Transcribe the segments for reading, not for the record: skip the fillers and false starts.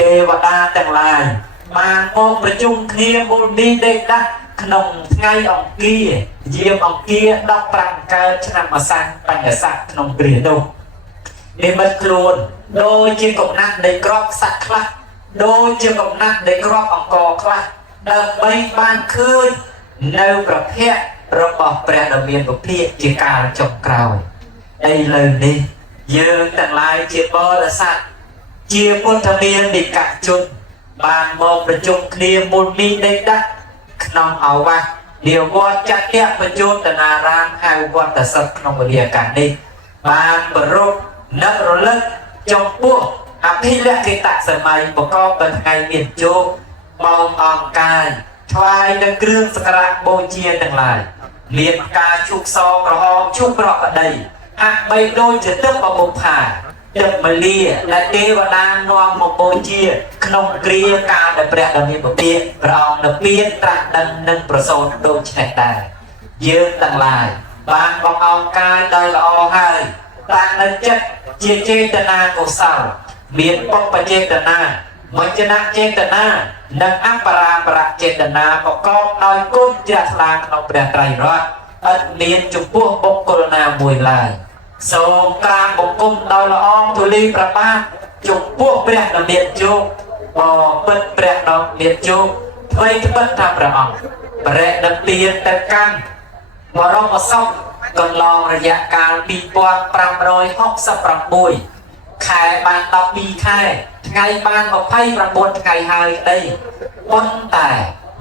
ទេវតាទាំងឡាយបានមកប្រជុំគ្នាមូលនេះដេកដាស់ក្នុងថ្ងៃអង្គារយាមអង្គារ15កើតឆ្នាំអាសាឍបញ្ញស័កក្នុងគ្រានោះនិមិត្តខ្លួនដូចជាកំណាត់នៃក្របខ្សាក់ខ្លះដូចជាកំណាត់នៃក្របអង្គរខ្លះដើម្បីបានឃើញនៅប្រភពរបស់ព្រះដ៏មានពភាកជាកាលចុងក្រោយឥឡូវនេះយើងទាំងឡាយជាបរិស័ទជាពុទ្ធមាននិកជនបានមកប្រជុំគ្នាមូលមីដេកដាស់ក្នុងអាវាសនាវត្តចក្យបញ្ជូនតនារាមហៅវត្តសិទ្ធក្នុងវេលាកាលនេះបានប្ររពនឹករលឹកចំពោះអភិលក្ខិតសម័យប្រកបដោយថ្ងៃមានជោគបងអង្គកាយថ្វាយនឹងគ្រឿងសក្ការបូជាទាំងឡាយមានការជូកសក្រហមជូកប្រកបដីហាក់បីដូចជាទឹកបបុផាទឹកមលាដែលទេវតានាំមកបូជាក្នុងគ្រាកាលដែលព្រះដ៏មានពភាកព្រះអង្គនៅពៀនត្រាស់ដឹងនិងប្រសូតដូចនេះដែរយើងទាំងឡាយបានបងអង្គកាយដោយល្អហើយតាំងនៅចិត្តជាចេតនាកុសលមានបុព្វចេតនាវចនចេតនានិងអបរាប្រចេតនាប្រកបដោយគុណជ្រះថ្លាក្នុងព្រះត្រៃរតន៍ឥតមានចំពោះបុគ្គលណាមួយឡើយសូមក្រាបបង្គំដោយល្អទូលីប្របាទចំពោះព្រះដ៏មានជោគបពិតព្រះដ៏មានជោគអ្វីត្បិតថាព្រះអង្គបរិយនឹងទានទៅកាន់បរមសុខកន្លងរយៈកាល2566ខែបាន12ខែថ្ងៃបាន29ថ្ងៃហើយក្តីប៉ុន្តែ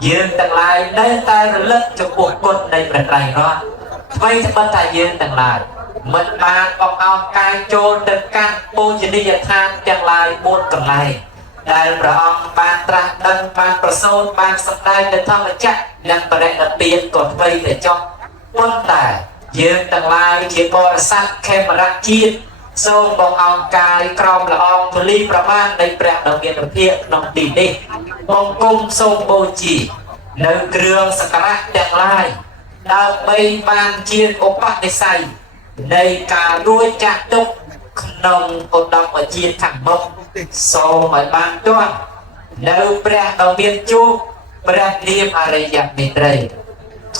យើងទាំងឡាយនៅតែរលឹកចំពោះគុណនៃព្រះត្រៃរតន៍អ្វីត្បិតថាយើងទាំងឡាយមិនបានបងអង្គកាយចូលទៅកាន់ពូជនីយដ្ឋានទាំងឡាយ4កន្លែងដែលព្រះអង្គបានត្រាស់ដឹងបានប្រសូតបានសម្ដែងនៅធម្មចក្រនិងបរិណិទានក៏អ្វីទៅចុះប៉ុន្តែយើងទាំងឡាយជាបរិស័ទខេមរៈជាតិសូមបងអង្គកាយក្រមល្អទូលីប្របាទនៃព្រះដ៏មានពភាកក្នុងទីនេះបង្គំសូមបូជានៅគ្រឿងសក្ការៈទាំងឡាយដើម្បីបានជាឧបនិស្ស័យនៃការរួចចាក់ទុកក្នុងឧត្តមជាតិខាងមុខសូមឲ្យបានទាន់នៅព្រះដ៏មានជោគព្រះនាមអរិយមេត្រី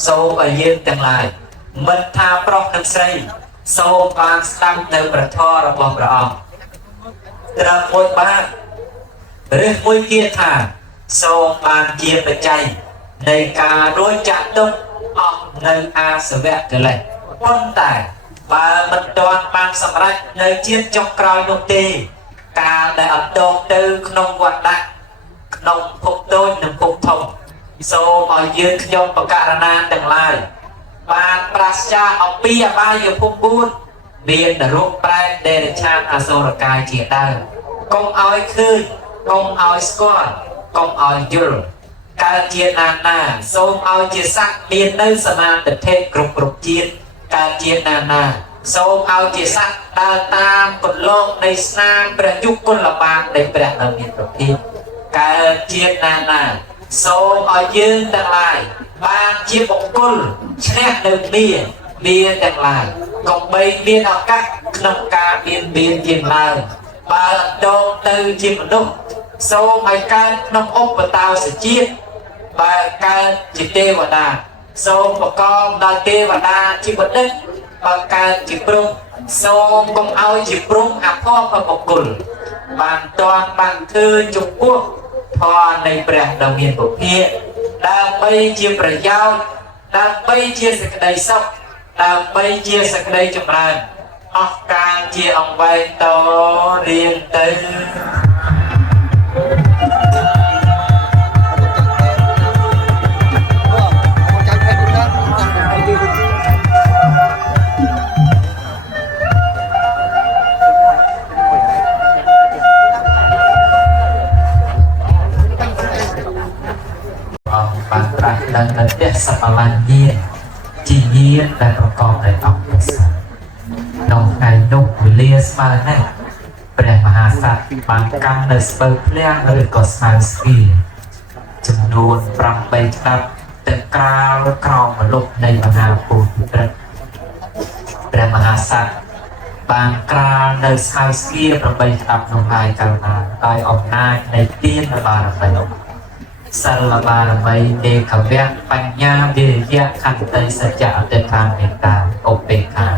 សូមឲ្យយើងទាំងឡាយមិនថាប្រុសនិងស្រីសូមបានស្ដាប់នៅព្រះធម៌របស់ព្រះអង្គត្រឹមមួយបានឬមួយទៀតថាសូមបានជាបច្ច័យនៃការរួចចាក់ទុកអស់នៅអាសវៈកិលេសប៉ុន្តែបើមិនទាន់បានសម្រេចនៅជាតិចុងក្រោយនោះទេកាលដែលអត់តងទៅក្នុងវត្តដាក់ក្នុងភពតូចនិងភពធំសូមឲ្យយើងខ្ញុំបករណាទាំងឡាយបានប្រសិទ្ធអំពីអបាយភព4មាននរកប្រែតដេរឆានអសុរកាយជាដើមកុំឲ្យឃើញកុំឲ្យស្គាល់កុំឲ្យយល់កើតជាណាសូមឲ្យជាសក្តិមាននៅសមាទិដ្ឋិគ្រប់ជាតិកើតជាណាសូមឲ្យជាសក្តិដើរតាមគន្លងនៃស្នាមព្រះយុគគុលបាននៃព្រះដ៏មានពភាកកើតជាណាសូមឲ្យយើងទាំងឡាយបានជាបុគ្គលឈ្នះនៅមានទាំងឡាយកុំបីមានឱកាសក្នុងការមានជាឡើងបើដងទៅជាមនុស្សសូមឲ្យកើតក្នុងឧបតោសជាតិបើកើតជាទេវតាសូមប្រកបដោយទេវតាជាបណ្ឌិតបើកើតជាព្រំសូមកុំឲ្យជាព្រំអភ័ព្វបុគ្គលបានតាន់បានឃើញចំពោះធម៌នៃព្រះដ៏មានពភាកដើម្បីជាប្រយោជន៍ដើម្បីជាសេចក្តីសុខដើម្បីជាសេចក្តីចម្រើនអស់កាលជាអង្វែងតរៀងទៅបានត្រាស់ដឹងនៅទស្សនវិជ្ជាជាញាណដែលប្រកបដោយអង្គសាសក្នុងថ្ងៃនោះវេលាស្មើណាស់ព្រះមហាក្សត្របានកាន់នៅស្ពើភ្លាំងឬក៏ស្មៅស្គីចំនួន8ច្បាប់ទៅក្រាលក្រោមម្លប់នៃមហាពុទ្ធព្រះមហាក្សត្រ បានក្រាលនៅស្ៅស្គៀប្របីស្ដាប់នោះហើយកលណាដោយអំណាចនៃទានបារមីសិលបារមីទេកវៈបញ្ញាវិរិយៈខន្តីសច្ចៈអតិថាមេត្តាឧបេក្ខា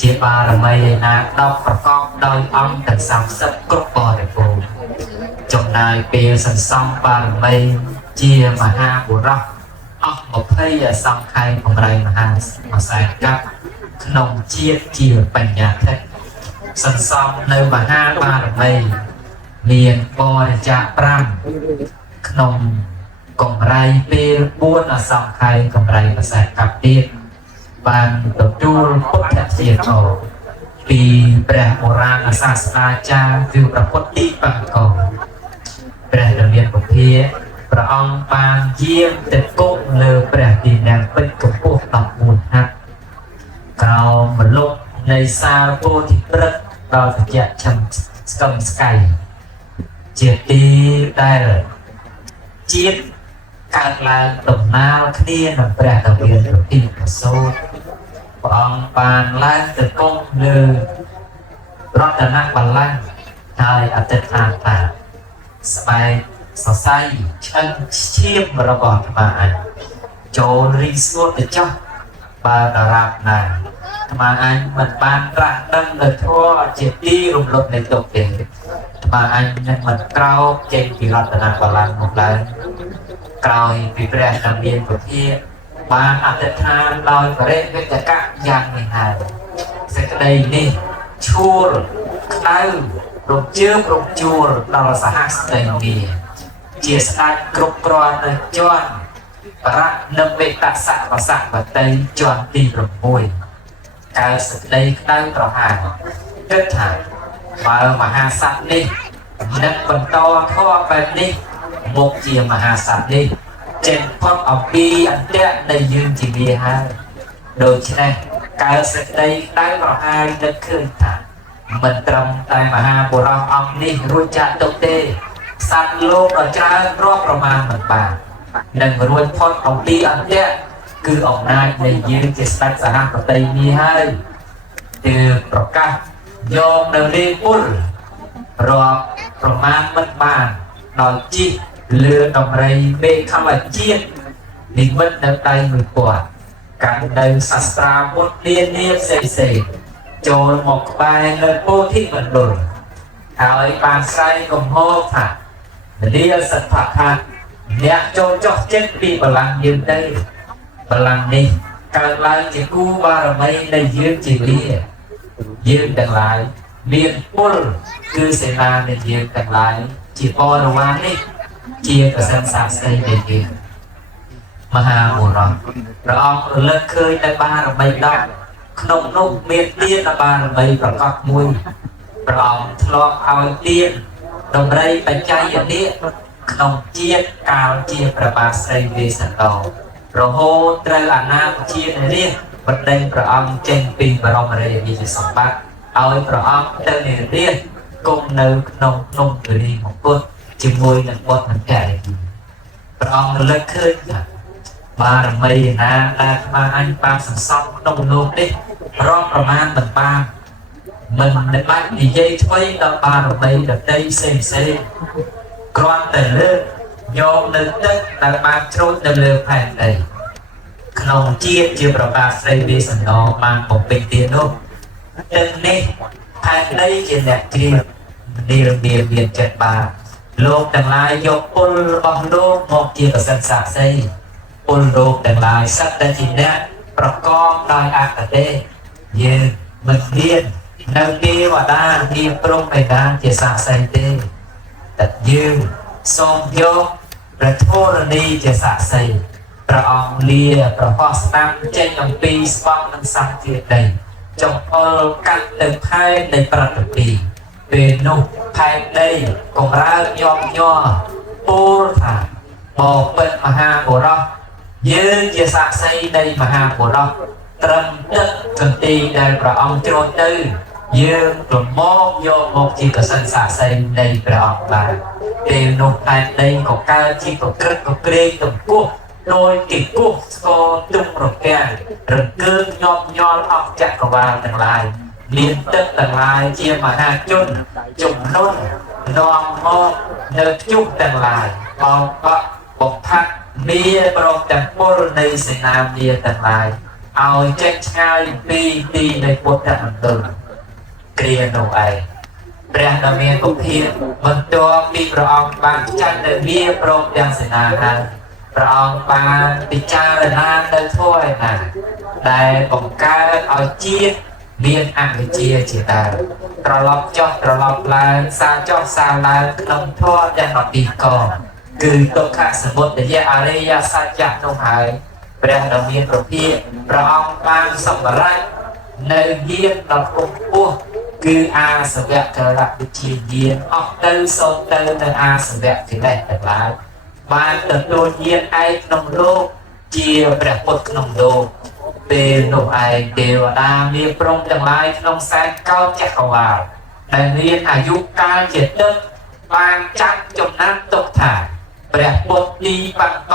ជាបារមីឯណា10ប្រកបដោយអង្គទាំង30គ្រប់បរិបូរណ៍ចំណាយពេលសន្សំបារមីជាមហាបុរសអស់20អសង្ខ័យបំរើមហាមួយសែនកាប់ក្នុងជាតិជាបញ្ញាធិតសន្សំនៅមហាបារមីមានបរិច្ចាគ5ក្នុងកម្រៃពេល4អសង្ខ័យកម្រៃមួយសែនកាប់ទៀតបានទទួលពុទ្ធជាធម៌ពីព្រះបុរាណសាសនាចារ្យគឺព្រះពុទ្ធទីបង្កព្រះរាមាពុភាព្រះអង្គបានយាងទៅគង់លើព្រះទីនាំងពេជ្រកម្ពស់14ហត្ថក្រោមមលុបនៃសាលពោធិព្រឹក្សដល់ត្រជាក់ឈឹមស្កឹមស្កៃជាទីដែលជាតិកើតឡើងដំណាលគ្នានឹងព្រះតវៀនប្រទីប្រសូតព្រះអង្គបានឡើងទៅគង់លើរតនបល្ល័ង្កហើយអតិថានថាស្បែកសរសៃឆ្អឹងឈាមរបស់អាត្មាអញចូលរីស្ងួតទៅចោះបើដរាបណាអាត្មាអញមិនបានត្រាស់ដឹងនៅធម៌ជាទីរំលត់នៃទុក្ខទេអាត្មាអញនឹងមិនក្រោកចេញពីរតនបល្ល័ង្កមកឡើយក្រោយពីព្រះរាមាពុភាបានអធិដ្ឋានដោយបរិវេតកៈយ៉ាងនេះហើយសេចក្តីនេះឈួលក្តៅរំជើបរំជួលដល់សហស្តីមាជាស្ដេចគ្រប់គ្រាន់នៅជាន់បរៈនិវេតសៈវសៈបតីជាន់ទី6កើសេចក្តីក្តៅប្រហាគិតថាបើមហាសត្វនេះនឹងបន្តធម៌បែបនេះមកជាមហាសត្វនេះចេញផុតអំពីអន្តៈនៃយើងជាវាហើយដូច្នេះកើសេចក្តីក្តៅប្រហានឹកឃើញថាមិនត្រឹមតែមហាបុរសអង្គនេះរួចចាក់ទុកទេសត្វលោកដ៏ច្រើនរាប់ប្រមាណមិនបាននឹងរួចផុតអំពីអន្តៈគឺអំណាចនៃយើងជាស្ដេចសហបតីនេះហើយទើបប្រកាសយកនៅលេពលរាប់ប្រមាណមិនបានដោយជីកលើដំរីមេខមជាតិនិមិត្តនៅដៃមួយគាត់កាន់នៅសាស្ត្រាពុទ្ធនានាផ្សេងៗចូលមកក្បែរនៅពោធិមណ្ឌលហើយបានស្រែកកំហោថានាសទ្ធថាអ្នកចូលចុះចិត្តពីបល្ល័ង្កយើងទៅបល្ល័ង្កនេះកើតឡើងជាគូបារមីនៃយើងជាវាយើងទាំងឡាយមានពលគឺសេនានៃយើងទាំងឡាយជាបរិវារនេះជាកសិនសាស្ត្រីនៃយើងមហាបុរសព្រះអង្គរលឹកឃើញតែបារមី10ក្នុងនោះមានទានបារមីប្រកបមួយព្រះអង្គធ្លាប់ឲ្យទានដំរីបច្ច័យនេះក្នុងជាតិកាលជាព្រះបាទស្រីវេស្សន្តររហូតត្រូវអាណាជារាជបណ្ដេញព្រះអង្គចេញពីបរមរាជសម្បត្តិឲ្យព្រះអង្គទៅនិរាជគង់នៅក្នុងភ្នំគិរីមង្គលជាមួយនឹងបុត្រនិងភរិយាព្រះអង្គរលឹកឃើញថាបារមីណាដែលស្មាអញបានសន្សំក្នុងលោកនេះរាប់ប្រមាណមិនបានមិនបាច់និយាយថ្មីដល់បារមីដតីផ្សេងគ្រាន់តែលើកយកនៅទឹកដែលបានច្រូតនៅលើផែនដីក្នុងជាតិជាប្របាទស្រីវេស្សន្តរបានបំពេញទាននោះទឹកនេះផែនដីជាអ្នកជ្រាបនិរមានមានចិត្តបានលោកទាំងឡាយយកពលរបស់លោកមកជាប្រសិទ្ធសាស្ត្រីពលលោកទាំងឡាយសត្វតែជាអ្នកប្រកបដោយអកតេយើងមិនមាននៅទេវតាមានព្រំមេតាជាសាស្ត្រីទេតែយើងសូមយកព្រះធរណីជាសាក្សីព្រះអង្គលាប្រហោះស្ដាំចេញអំពីស្បង់និងសង្ឃជាដីចង្អុលកាត់ទៅផែននៃប្រតិពីពេលនោះផែនដីកំរើកញោមញ័រពោលថាបបិទ្ធមហាបុរសយើងជាសាក្សីនៃមហាបុរសត្រឹមទឹកកន្ទីដែលព្រះអង្គជ្រោះទៅយើងប្រមោកយកមកជាកសិនសាក្សីនៃព្រះអង្គបានពេលនោះផែនដីក៏កើតជាប្រក្រឹត្តប្រក្រែងទំពោះដោយគេគោះស្គរទុំរកាំងរង្គើញោមញ័រអស់ចក្រវាលទាំងឡាយ មានទឹកទាំងឡាយជាមហាជនជំនុននាំមកនៅជុកទាំងឡាយបងបក់បំផាត់មានប្រមទាំងពលនៃសេនាមាទាំងឡាយឲ្យចេញឆ្ងាយពីទីនៃពុទ្ធមណ្ឌលគ្រានោះឯងព្រះដ៏មានគុណភាពបន្ទាប់ពីព្រះអង្គបានចាត់នៅវាព្រមទាំងសេនាហើយព្រះអង្គបានពិចារណាទៅធម៌ឯណាដែលបង្កើតឲ្យជាតិមានអវិជ្ជាជាដើមត្រឡប់ចុះត្រឡប់ឡើងសាចុះសាឡើងក្នុងធម៌ទាំង12កងគឺទុក្ខសមុទយអរិយសច្ចៈនោះហើយព្រះដ៏មានព្រះភិក្ខព្រះអង្គបានសម្រេចនៅយានដ៏ខ្ពង់ខ្ពស់គឺអាសវៈកលវិជាយានអស់ទៅសូន្យទៅនៅអាសវៈកិលេសទាំងឡាយបានទទួលយានឯក្នុងលោកជាព្រះពុទ្ធក្នុងលោកពេលនោះឯងទេវតាមានព្រមទាំងឡាយក្នុងសែនកោចក្រវាលដែលមានអាយុកាលជាទឹកបានចាត់ចំណាត់ទុកថាព្រះពុទ្ធទីបង្ក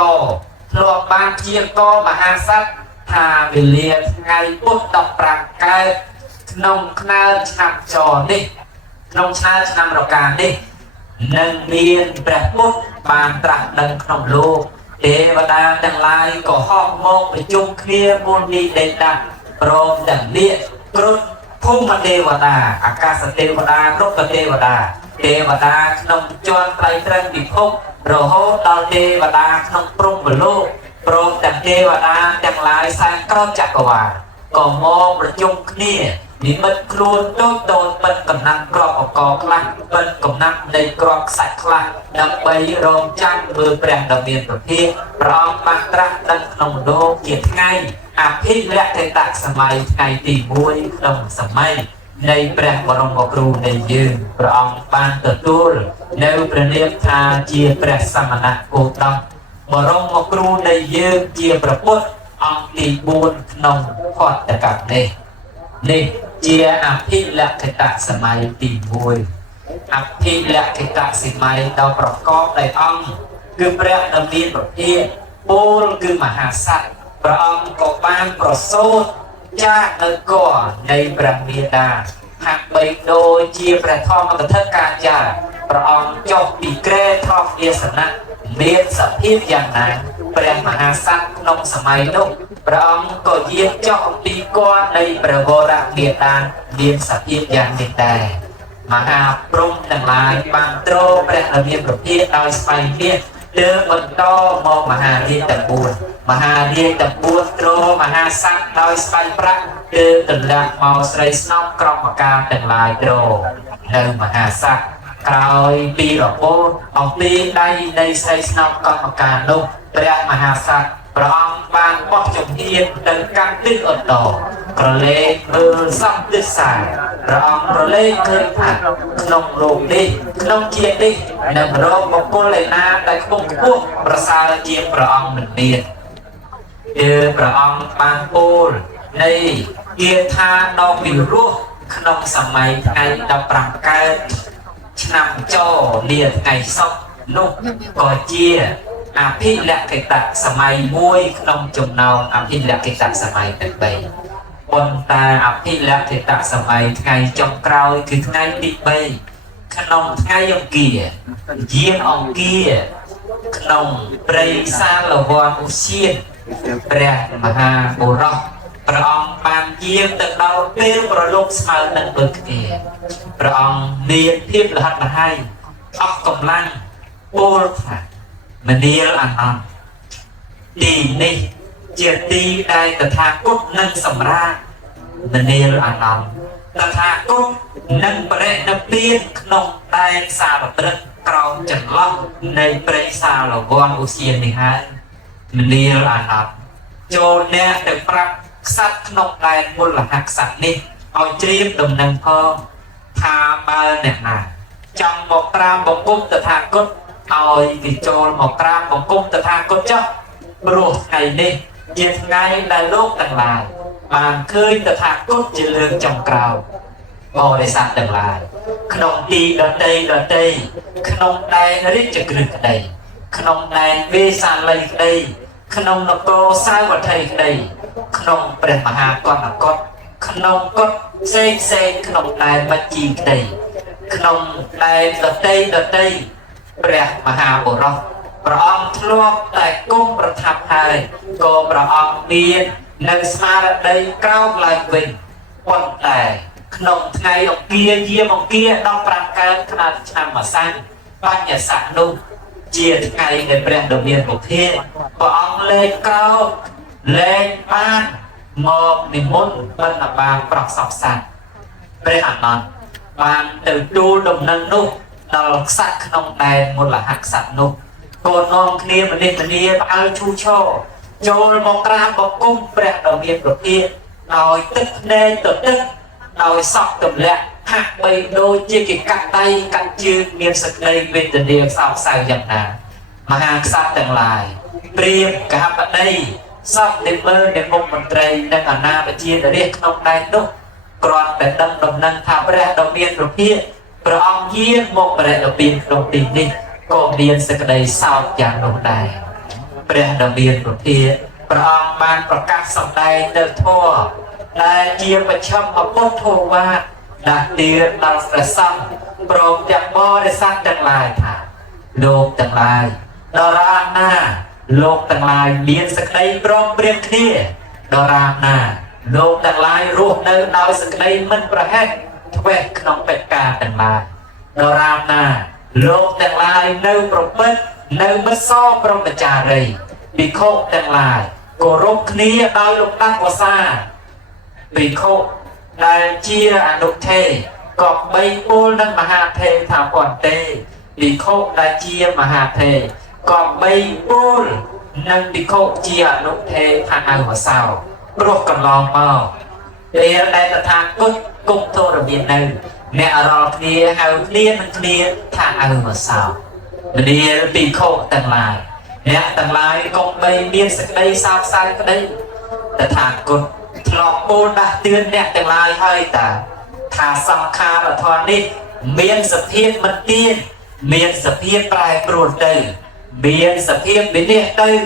ធ្លាប់បានជាកមហាសត្វថាវេលាថ្ងៃពុទ្ធ15កើតក្នុងឆ្នាំចនេះក្នុងឆ្នាំរកានេះនឹងមានព្រះពុទ្ធបានត្រាស់ដឹងក្នុងលោកទេវតាទាំងឡាយក៏ហោះមកប្រជុំគ្នាមុននេះដេកដាក់ព្រមទាំងនាគគ្រុឌភូមិទេវតាអាកាសទេវតារុក្ខទេវតាទេវតាក្នុងជាន់ត្រៃត្រឹងពិភពរហូតដល់ទេវតាក្នុងព្រំលោកព្រមទាំងទេវតាទាំងឡាយសែនក្រោមចក្រវាលក៏មកប្រជុំគ្នានិមិត្តខ្លួនតូចបិទកំណាត់ក្របអកខ្លះបិទកំណាត់នៃក្របខ្សាច់ខ្លះដើម្បីរងចាំមើលព្រះដ៏មានព្រះភិក្ខព្រះអង្គបានត្រាស់ដឹងក្នុងលោកជាថ្ងៃអភិលក្ខតសម័យថ្ងៃទី1ក្នុងសម័យនៃព្រះបរមគ្រូនៃយើងព្រះអង្គបានទទួលនៅព្រះនាមថាជាព្រះសមណគោតមបរមគ្រូនៃយើងជាព្រះពុទ្ធអង្គទី4ក្នុងផតកៈនេះជាអភិលក្ខតសម័យទី1អភិលក្ខតសម័យដ៏ប្រកបដោយអង្គគឺព្រះដ៏មានព្រះភិក្ខពលគឺមហាសត្វព្រះអង្គក៏បានប្រសូតចាកនៅគរនៃព្រះមេដាហាក់បីដូចជាព្រះធម្មកថាកាចាព្រះអង្គចុះពីក្រែធម្មវាសនៈមានសភាពយ៉ាងណាព្រះមហាសត្វក្នុងសម័យនោះព្រះអង្គក៏យាងចុះអំពីគរនៃព្រះវរមេដាមានសភាពយ៉ាងនេះដែរមហាព្រំទាំងឡាយបានទ្រព្រះដ៏មានព្រះភិក្ខដោយស្វែងមាសលើបន្តមកមហារាជទាំង4មហារាជទាំង4ទ្រមហាសត្វដោយស្វែងប្រាក់គឺទម្លាក់មកស្រីស្នំក្រមការទាំងឡាយទ្រនៅមហាសត្វក្រោយពីរពោអំពីដៃនៃស្រីស្នំកម្មការនោះព្រះមហាសត្វព្រះអង្គបានបោះជំហានទៅកាន់ទិសឧត្តរក្រឡេកមើលសពទិសសាព្រះអង្គក្រឡេកឃើញថាក្នុងលោកនេះក្នុងជាតិនេះនឹងរកបុគ្គលឯណាដែលខ្ពង់ខ្ពស់ប្រសើរជាងព្រះអង្គមិនមានគឺព្រះអង្គបានពោលនៃគាថាដ៏ពិរោះក្នុងសម័យថ្ងៃ15កើតឆ្នាំចនាថ្ងៃសុក្រនោះក៏ជាអភិលក្ខតសម័យមួយក្នុងចំណោមអភិលក្ខតសម័យទាំង3ប៉ុន្តែអភិលក្ខតសម័យថ្ងៃចុងក្រោយគឺថ្ងៃទី3ក្នុងថ្ងៃអង្គារយានអង្គារក្នុងព្រៃសាលវ័នឧសៀនព្រះមហាបុរសព្រះអង្គបានយាងទៅដល់ពេលប្រឡូកស្មើនឹងពើគ្នាព្រះអង្គមានភាពលះលហើយអស់កម្លាំងពោលថាមនាលអានន្ទទីនេះជាទីដែលតថាគតនឹងសម្រាប់មនាលអានន្ទតថាគតនឹងបរិនិព្វានក្នុងដែនសាលត្រឹកក្រោមចន្លោះនៃព្រៃសាលវ័នឧសៀននេះហើយមនាលអានន្ទចូលអ្នកទៅប្រាប់ក្សត្រក្នុងដែនមូលហក្សត្រនេះឲ្យជ្រាបដំណឹងផងថាបើអ្នកណាចង់មកក្រាមបង្គំតថាគតឲ្យគេចូលមកក្រាមបង្គំតថាគតចុះព្រោះថ្ងៃនេះជាថ្ងៃដែលលោកទាំងឡាយបានឃើញតថាគតជាលើកចុងក្រោយបរិស័ទទាំងឡាយក្នុងទីដតីក្នុងដែនរាជក្រឹត្យក្តីក្នុងដែនវេសាល័យក្តីក្នុងនគរសាវត្ថីក្តីក្នុងព្រះមហាកណ្ដកត ขนมก็เซ็งเซ็งขนมได้มาจีกได้ขนมได้ดเต้ดเต้เปรียมหาบุรุษพระองค์ทลวงแต่กุ้งประทับให้ก็พระองค์เมียนในสมาร์ได้เก้าลายวิ่งวันแต่ขนมไงองเกียเยี่ยมองเกียต้องปรางการขนาดชามมาสั้นบ้านอย่าสั่งนุ่มเจียไงในเปรียมดอกเบี้ยประเทศพระองค์เลยเก้าเลยบ้านมอบนิมนต์บรรณาบางปรับสับสันเปรียมนั้นบางตื่นดูดมนันนุ่มดอกสักขนมแดงหมดละหักสัตว์นุ่มโกนนองเคลียมันเล่นมันเนี้ยเอาชูโชโจลมองกลางบอกกุ้งเปรียมดอกเบี้ยประเทศโดยตึกเนยตึกตึกโดยสอบตุ่มแหละหักไปโดยเจียกิกัดไตกันจืดเมียนสกเลยเวทเดียสาวสาวอย่างนั้นมหาสัตว์ต่างหลายเปรียบกับบัดนี้สอบเดเมอร์ในมุมมันเตยในฐานะเป็นเจียเรียกนกได้นกกรอนแต่ดำดำนันทาแรกดอกเบี้ยประเทศพระองค์เยี่ยมมกแรกดอกเบี้ยดอกตีนี่ก็เรียนสกเลยสาวอย่างนกได้แรกดอกเบี้ยประเทศพระองค์บานประกาศสำได้เดินทั่วได้เจียประชมมาพูดโทว่าดักเดือนดักประซังโปรดจากบ่อได้สร้างต่างลายค่ะโลกต่างลายดาราหน้าโลกต่างลายเรียนสกเลยปรองเปรียบเทียดาราหน้าโลกต่างลายรูปเนื้อดาวสกเลยมันประแหกทเวกขนมเป็ดกาต่างลายดาราหน้าโลกต่างลายเนื้อประเปิดเนื้อมัซ้อปรมจารีปีโคต่างลายโกรกนี้ดาวลูกตั้งวาซาปีโคได้เชียอนุเทกอบใบปูนั่งมหาเทถามก่อนเตปีโคได้เชียมหาเทกอบใบปูนั่งปีโคเชียอนุเททางอัลหัวเศร้าโรคกันลองเมาเรียนได้แต่ทางกุ๊กกุ๊กโทรเบียนหนึ่งแม่รอเคลียร์เอาเคลียร์มันเคลียร์ทางอัลหัวเศร้าเรียนปีโคต่างลายเนี่ยต่างลายกองใบเบียนสักได้สาวสายก็ได้แต่ทางกุ๊กหลอกโบนดักเตือนเนี่ยแต่ลายให้แต่ถ้าสำคัญละทอนนี้เมียนสะเพียนมันเตี้ยนเมียนสะเพียนปลายปลุดเดินเมียนสะเพียนเป็นเนี่ยเดิน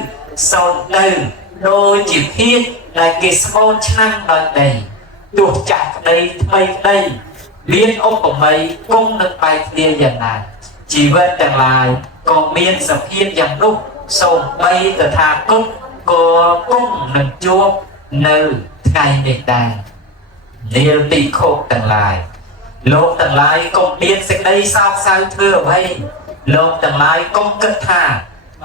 โซนเดินโดยจิตเพียนในกิสโมนช่างโดยใดตัวจักใดไม่ได้เมียนองค์ของไม่กุ้งนึกไปเดียอย่างไรชีวิตแต่ลายก็เมียนสะเพียนอย่างลูกส่งไปแต่ทางกุ้งก็กุ้งหนึ่งจวบเนื้อไงเด็กได้เรียนปีโคกต่างลายโลกต่างลายกงเรียนสิ่งใดสาวสาวเพื่อไว้โลกต่างลายกงกระทา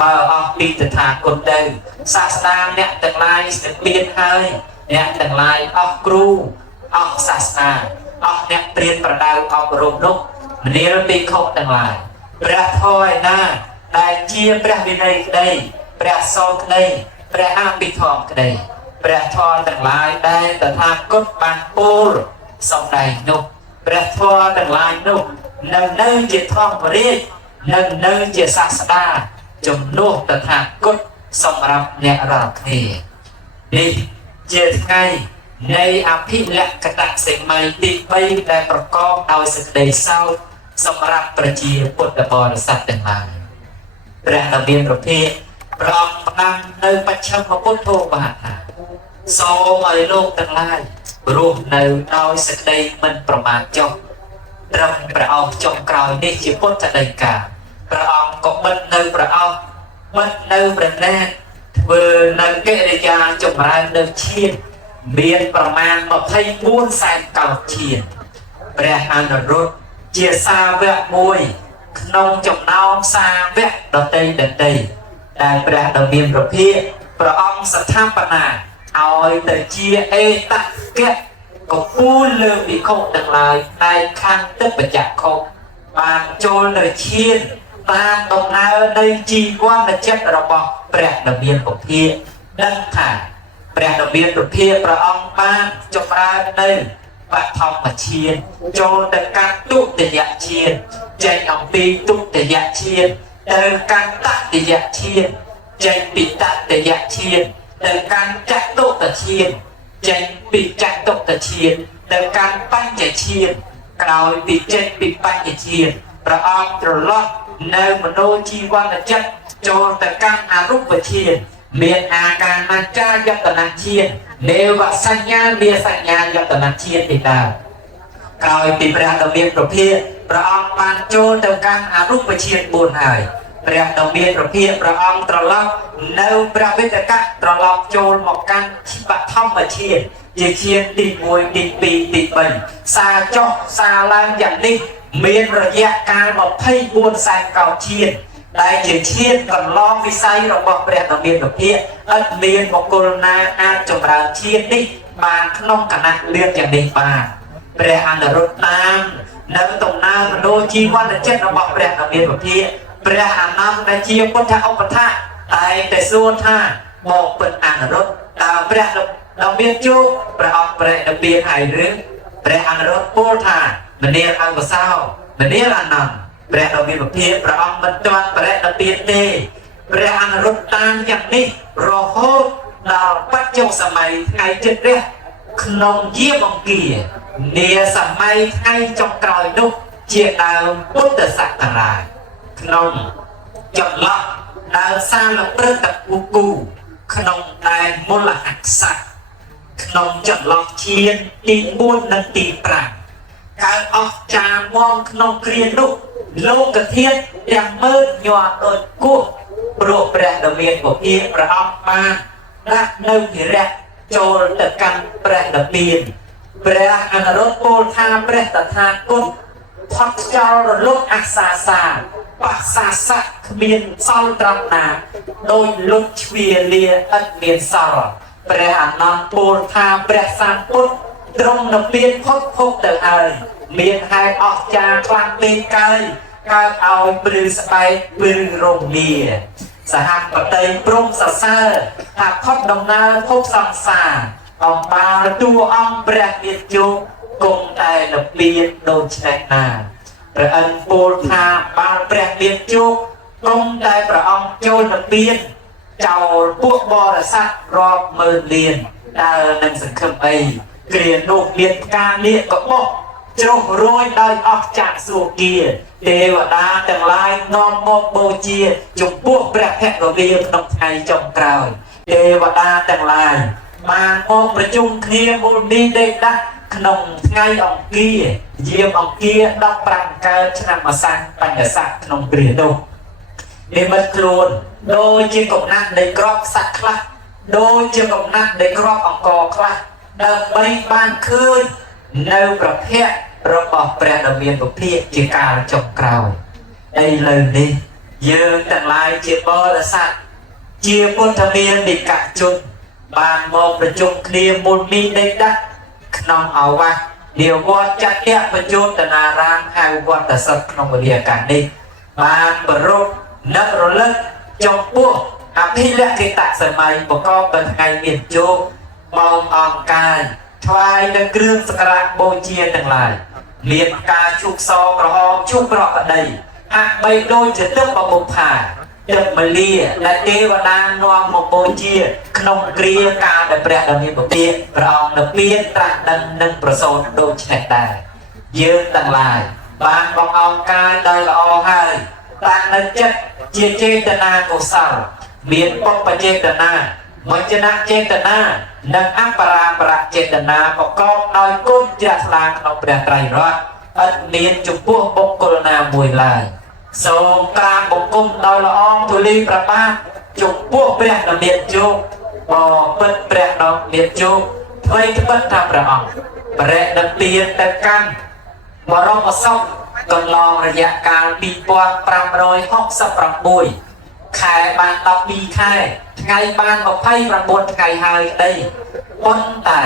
มาออกปีแต่ทางคนเดินศาสนาเนี่ยต่างลายเปลี่ยนให้เนี่ยต่างลายออกครูออกศาสนาออกเนี่ยเปลี่ยนประดาวออกรมนุกเรียนปีโคกต่างลายพระทอยหน้าได้เจียพระวินัยได้พระโซกได้พระอาปิทองได้พระทอนต่างหลายได้แต่ทางกุศบางปูรสองใดนุกพระทอนต่างหลายนุกนั่งเนื่องเจียทองบริษนั่งเนื่องเจียศาสดาจมนุกแต่ทางกุศสำหรับเนี่ยเราเนี่ยนี่เจียไงในอภิและกตักสิ่งใหม่ติดไปได้ประกอบเอาสิ่งใดเศร้าสำหรับประชีพุทธบริษัทต่างหลายพระระเบียนประเภทพร้อมนั่งในปัจฉิมพุทโธบาทโซไอโลกต่างหลายรวมในดาวสกายมันประมาณจบตรำประเอาจงกล่าวนี่จีพุทธได้กาประเอาก็มันในประเอามันในประแรกเวอร์ในเกณฑ์ยาจงรายในเชียนเบียนประมาณมาให้บุญแสนเก่าเชียนพระอนุรุตเจียซาเวะมวยนองจงน้องซาเวะดอกเตยได้ได้พระดำเนินประเภทประองสัทธาปนาเอาแต่เชียเอตักเกะก็พูดเรื่องปีโคต่างลายในข้างตึกประจักษ์โคบางโจรในเชียนตามตรงนั้นในจีว่าในเจ็ดระบบแปรดำเนินประเภทดังถ่ายแปรดำเนินประเภทประองบ้านจงราในปะทองมาเชียนโจรแต่การตุติยะเชียนใจเอาปีตุติยะเชียนแต่การตัติยะเชียนใจปิตัติยะเชียนแต่การจักโตตะเชียนใจปิจักโตตะเชียนแต่การปั้นจะเชียนกล่าวปิใจปิปั้นจะเชียนประออบตลอดในมโนชีวาจักโจแต่การอารุปเชียนเมียนอาการมาจ้ายัตนาเชียน nếu và sanh nhan bia sanh nhan do tận năng chiên thì nào rồi tìm ra đồng biênประเภทព្រះអង្គបានចូលទៅកាន់អរូបជាតិ4ហើយព្រះđồng biênប្រភេទព្រះអង្គត្រឡប់នៅព្រះវិតកៈត្រឡប់ចូលមកកាន់បឋមជាតិជាជាតិទី1ទី2ទី3សារចុះសារឡើងយ៉ាងនេះមានរយៈកាល24សែនកោណជាតិដែលជាជាតិកន្លងវិស័យរបស់ព្រះដ៏មានពភាកឥតមានបុគ្គលណាអាចចម្រើនជាតិនេះបានក្នុងគណៈលឿនយ៉ាងនេះបានព្រះអនុរុទ្ធតាមនៅដំណើរមនោជីវនចិត្តរបស់ព្រះដ៏មានពភាកព្រះអានន្ទដែលជាពុទ្ធឧបថាតែតែសួរថាមកពិតអនុរុទ្ធតើព្រះដ៏មានជោគព្រះអង្គព្រះនិព្វានហើយឬព្រះអនុរុទ្ធពោលថាមនាលអង្គសោមនាលអានន្ទព្រះដ៏មានពភាកព្រះអង្គមិនទាន់បរិនិព្វានទេព្រះអនុរុទ្ធតាមយ៉ាងនេះរហូតដល់បច្ចុប្បន្នសម័យថ្ងៃជិតរះក្នុងយាមអង្គានាសម័យថ្ងៃចុងក្រោយនោះជាដើមពុទ្ធសករាជក្នុងចន្លោះដើមសាលព្រឹកតគូក្នុងដែនមូលហក្សត្រក្នុងចន្លោះឈានទី4និងទី5កើតអស្ចារ្យមកក្នុងគ្រានោះលោកធាតុទាំងមើលញ័រដូចគោះព្រោះព្រះដ៏មានពភាកព្រះអង្គបានដាក់នៅវិរៈចូលទៅកាន់ព្រះនិព្វានព្រះអនុរុទ្ធពោលថាព្រះតថាគតផុតចោលរលត់អសាសាបសាសៈគ្មានសល់ត្រង់ណាដោយលុតជ្វាលាឥតមានសល់ព្រះអានន្ទពោលថាព្រះសម្ពុទ្ធទ្រង់និព្វានផុតភពទៅហើយមានហេតុអស្ចារ្យខ្លាំងពេកកើយកើតឲ្យព្រឺស្បែកព្រឺរមាសហបតីព្រមសរសើរថាផុតដំណើរភពសង្សារអំបាលតួអង្គព្រះមានជោគគង់តែនិព្វានដូចឆ្នេះណាព្រះអង្គពោលថាបាល់ព្រះមានជោគគង់តែព្រះអង្គចូលនិព្វានចោលពួកបរិស័ទរាប់ម៉ឺនលានតើនឹងសង្ឃឹមអីគ្រានោះមានផ្កានាគកបោះជ្រុះរយដោយអស់ចាក់សួគាទេវតាទាំងឡាយនាំមកបូជាចំពោះព្រះភគវាក្នុងថ្ងៃចុងក្រោយទេវតាទាំងឡាយបានមកប្រជុំគ្នាមូលនេះដេកដាស់ក្នុងថ្ងៃអង្គារយាមអង្គារ15កើតឆ្នាំម្សាបញ្ញស័កក្នុងគ្រានោះនិមិត្តខ្លួនដូចជាកំណាត់នៃក្របខ្សាក់ខ្លះដូចជាកំណាត់នៃក្របអង្គរខ្លះដើម្បីបានឃើញនៅប្រភពរបស់ព្រះដ៏មានពភាកជាការចុងក្រោយឥឡូវនេះយើងទាំងឡាយជាបរិស័ទជាពុទ្ធមាននិកជនបានមកប្រជុំគ្នាមូលមីដេកដាស់ក្នុងអាវាសនាវត្តចក្របញ្ជោតនារាមហៅវត្តសិទ្ធក្នុងវេលាកាលនេះបានប្ររពនឹករលឹកចំពោះអភិលក្ខិតសម័យប្រកបដោយថ្ងៃមានជោគបងអង្គកាយថ្វាយនៅគ្រឿងសក្ការៈបូជាទាំងឡាយមានការជូកសក្រហមជូកប្រកដីហាក់បីដូចជាទឹកបបុផាទឹកមលាដែលទេវតានាំមកបូជាក្នុងគ្រាកាលដែលព្រះដ៏មានពភាកព្រះអង្គនិព្វានត្រាស់ដឹងនិងប្រសូតដូចនេះដែរយើងទាំងឡាយបានបងអង្គកាយដោយល្អហើយតាំងនៅចិត្តជាចេតនាកុសលមានបុព្វចេតនាមជ្ឈនចេតនានិងអបរាបរចេតនាប្រកបដោយគុណជ្រះថ្លាក្នុងព្រះត្រៃរតន៍ឥតមានចំពោះបុគ្គលណាមួយឡើយសូមក្រាបបង្គំដោយល្អទូលីប្របាទចំពោះព្រះដ៏មានជោគបពិតព្រះដ៏មានជោគអ្វីត្បិតថាព្រះអង្គបរិនិព្វានទៅកាន់បរមសុខកន្លងរយៈកាល2566ខែបាន12ខែថ្ងៃបាន29ថ្ងៃហើយក្តីប៉ុន្តែ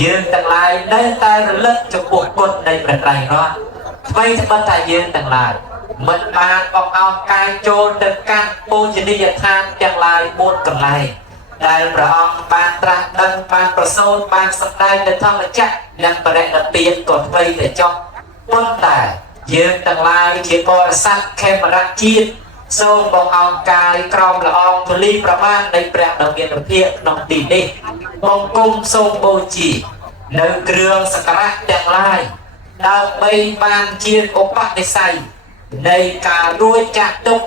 យើងទាំងឡាយនៅតែរលឹកចំពោះគុណនៃព្រះត្រៃរតន៍អ្វីត្បិតថាយើងទាំងឡាយមិនបានបងអង្គកាយចូលទៅកាន់ពូជនីយដ្ឋានទាំងឡាយ4កន្លែងដែលព្រះអង្គបានត្រាស់ដឹងបានប្រសូតបានសម្ដែងនៅធម្មចក្រនិងបរិនិព្វានក៏អ្វីទៅចុះប៉ុន្តែយើងទាំងឡាយជាបរិស័ទខេមរៈជាតិសូមបងអង្គកាយក្រមល្អទូលីប្រមាណនៃព្រះដ៏មានពភាកក្នុងទីនេះបង្គំសូមបូជានៅគ្រឿងសក្ការៈទាំងឡាយដើម្បីបានជាឧបនិស្ស័យនៃការរួចចាក់ទុក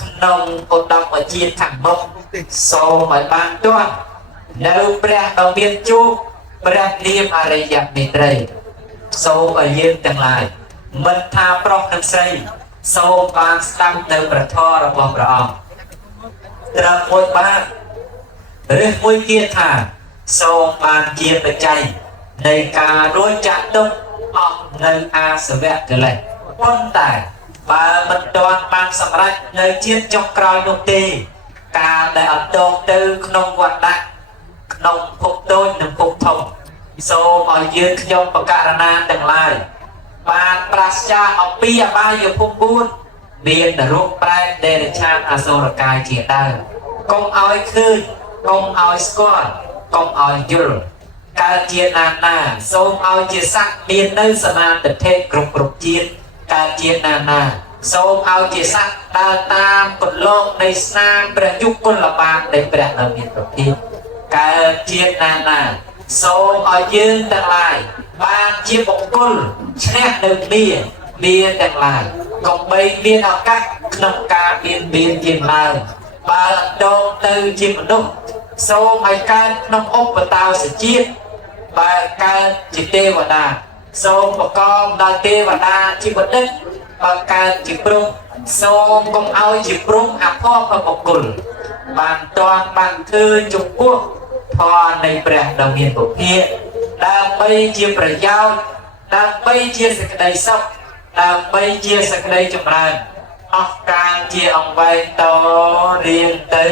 ក្នុងឧត្តមជាតិខាងមុខសូមឲ្យបានទាន់ នៅព្រះដ៏មានជួបព្រះនាមអរិយមេត្រីសូមឲ្យយើងទាំងឡាយមិនថាប្រុសនិងស្រីសូមបានស្ដាប់នៅព្រះធម៌របស់ព្រះអង្គត្រឹមមួយបានឬមួយទៀតថាសូមបានជាបច្ច័យនៃការរួចចាក់ទុកអស់នៅអាសវៈកិលេសប៉ុន្តែបើមិនទាន់បានសម្រេចនៅជាតិចុងក្រោយនោះទេការដែលអត់តងទៅក្នុងវត្តដាក់ក្នុងភពតូចនិងភពធំសូមឲ្យយើងខ្ញុំបកករណាទាំងឡាយបានប្រាស្រ័យអំពីអបាយភព4មានរូបប្រែតដេរឆានអសុរកាយជាដើមកុំឲ្យឃើញកុំឲ្យស្គាល់កុំឲ្យយល់កើតជាណាសូមឲ្យជាសត្វមាននៅសមាទិដ្ឋិគ្រប់ជាតិកើតជាណាសូមឲ្យជាសត្វដើរតាមគន្លងនៃស្នាមព្រះយុគគុលបាននៃព្រះដ៏មានប្រភេទកើតជាណាសូមឲ្យយើងទាំងឡាយបានជាបុគ្គលឈ្នះនៅមានទាំងឡាយកុំបីមានឱកាសក្នុងការមានជាឡើយបើដងទៅជាមនុស្សសូមឲ្យកើតក្នុងឧបតោសជាតិបើកើតជាទេវតាសូមប្រកបដោយទេវតាជាបណ្ឌិតបើកើតជាព្រំសូមកុំឲ្យជាព្រំអភ័ព្វបុគ្គលបានតាន់បានឃើញចំពោះធម៌នៃព្រះដ៏មានពុទ្ធិដើម្បីជាប្រយោជន៍ដើម្បីជាសេចក្តីសុខដើម្បីជាសេចក្តីចម្រើនអស់កាលជាអង្វែងតរៀងទៅ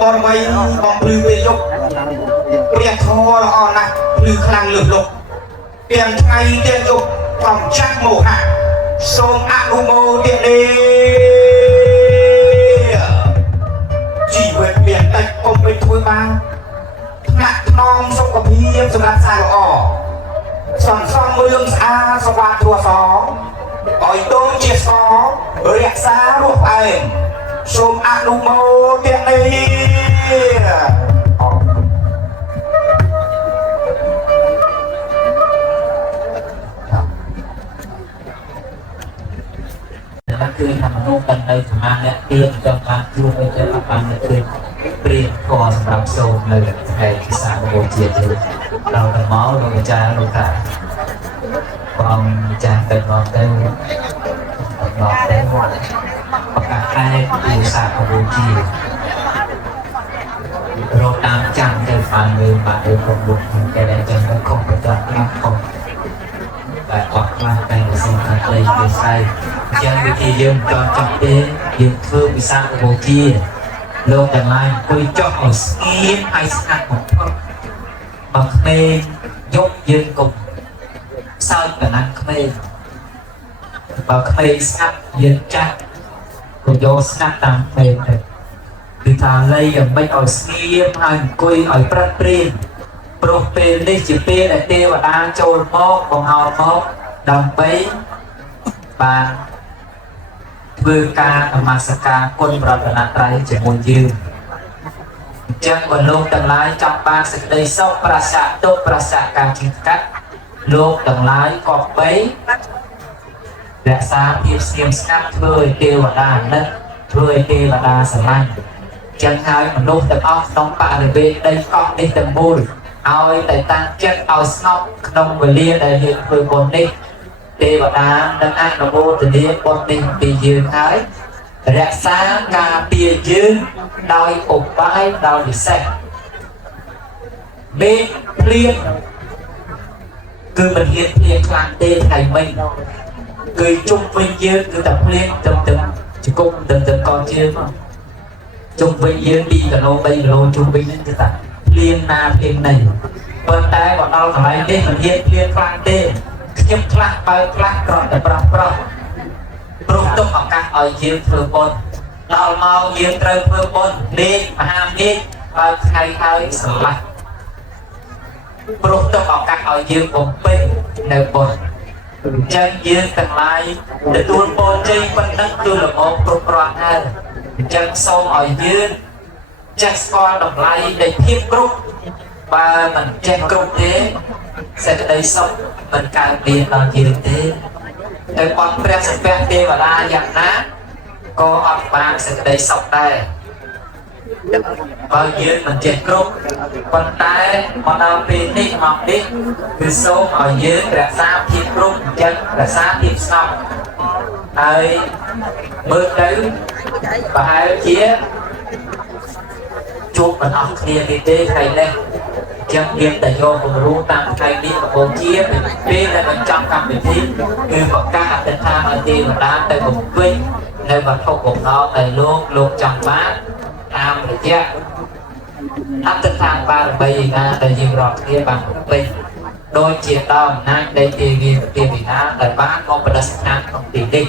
បរមីបំភ្លឺពេលយប់ព្រះធម៌ល្អណាស់ភ្លឺខ្លាំងលើសលប់ទាំងថ្ងៃទាំងយប់កំចាត់មោហៈសូមអនុមោទនាជីវិតមានតិចកុំពេញធ្វើបានថ្នាក់ថ្នមសុខភាពសម្រាប់សារល្អសំរឿងស្អាតសវត្ថធัวសឲ្យតូនជាសរក្សារស់ផ្អែមសូមអនុមោទនាគឺថាមនុស្សកាន់នៅសមាធិទៀតចង់បានជួបទៅអត់បានទៅព្រៀងកសម្រាប់សូមនៅថ្ងៃពិសាបូជាទៅដល់ទៅមកលោកអាចារ្យលោកតាព្រះអង្គចាស់ទៅមកទៅមកទៅប្រកាសខែពិសាបូជារកតាមចាំទៅបានលើបាក់លើគ្រប់បុកតែតែចឹងទៅខុសប្រចាំខ្លះខុសតែអត់ខ្លះតែសំខាន់លេខវាស្អីចឹងវិធីយើងតចង់ទេយើងធ្វើពិសាបូជាលោកទាំងឡាយអង្គុយចុះឲ្យស្ងៀមហើយស្ងាត់បំផុតបើក្មេងយកយើងកុំសើចកណាត់ក្មេងបើក្មេងស្ងាត់យើងចាស់ក៏យកស្ងាត់តាមក្មេងទៅគឺថាលៃយ៉ាងម៉េចឲ្យស្ងៀមហើយអង្គុយឲ្យប្រឹកព្រៀងព្រោះពេលនេះជាពេលដែលទេវតាចូលមកបង្ហោមកដើម្បីបានធ្វើការនមស្ការគុណប្រតនត្រ័យជាមួយយើងអញ្ចឹងបើលោកទាំងឡាយចង់បានសេចក្តីសុខប្រសាទុកប្រសាការជិះកាត់លោកទាំងឡាយក៏បីរក្សាភាពស្ងៀមស្ងាត់ធ្វើឲ្យទេវតានឹកធ្វើឲ្យទេវតាស្រឡាញ់ចឹងហើយមនុស្សទាំងអស់ក្នុងបរិវេណដីកោះនេះទាំងមូលឲ្យតែតាំងចិត្តឲ្យស្ងប់ក្នុងវេលាដែលយើងធ្វើបុណ្យនេះទេវតានឹងអនុមោទនាបុណ្យនេះពីយើងហើយរក្សាការពារយើងដោយឧបាយដោយពិសេសមេឃភ្លៀងគឺមិនហ៊ានភ្លៀងខ្លាំងទេថ្ងៃមិញគឺជុំវិញយើងគឺតែភ្លៀងទៅជង្គង់ទៅកជើងមកជុំវិញយើង2គីឡូ3គីឡូជុំវិញនេះគឺថាភ្លៀងណាភ្លៀងនេះប៉ុន្តែមកដល់កន្លែងនេះមិនហ៊ានភ្លៀងខ្លាំងទេខ្ញុំខ្លះបើខ្លះគ្រាន់តែប្រោះព្រោះទុកឱកាសឲ្យយើងធ្វើបុណ្យដល់មកយើងត្រូវធ្វើបុណ្យលេខមហាមេឃបើថ្ងៃហើយស្រឡះព្រោះទុកឱកាសឲ្យយើងបំពេញ nơi bồn chân dương từng lai để tuôn bồn chơi phân đất tu là một tục loạn hơn chân sâu ở dương chân con đồng lai để thiếp group và mình chân group thế sẽ đây sống mình càng tiền làm gì được thế để con pre sẽ pre tê và la dặn ná có ông bạn sẽ đây sống đây bao nhiêu mình chết group còn tay mà nào pin đi học đi từ số ở dưới là sao thiệp group chân là sao thiệp xong ai bước tới và hai chia chụp mình học thì tê thầy lên chân viên tại do cùng ru tam thầy đi và bộ chia bên là mình trong cầm mình thi người một ca tình tham ở tiền mà đang tại một quên nơi mà không cùng nó tại luôn luôn trong bát tham được chưa áp tinh tham ba là bây giờ tại nhiều rọt kia bằng một bên đôi chia to nãy đây tiền vì nó tại bát có một đất tham không tiền đi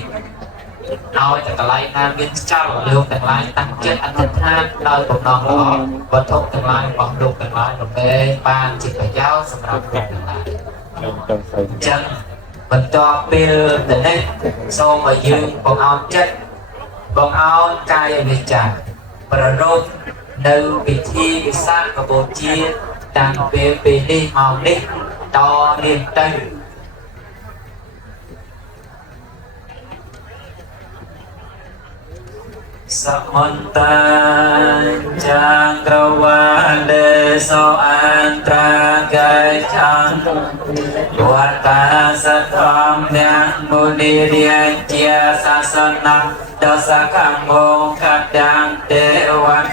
nói từ lại nam viên trao lưu từ lại tăng chất anh thân than đôi cùng non đó vật thuộc từ lại còn được từ lại rồi về ban chỉ phải giáo xong rồi từ lại chân mình cho bia từ đây sau mà dương còn áo chất còn áo cay bị chặt và rồi nơi vị thi bị sát và bộ chia đang về đi màu đi to liền tây Samanta Cakrawale so antra gai chan Wata satam yang muni rian chia sasana Dosa kamong kadang dewan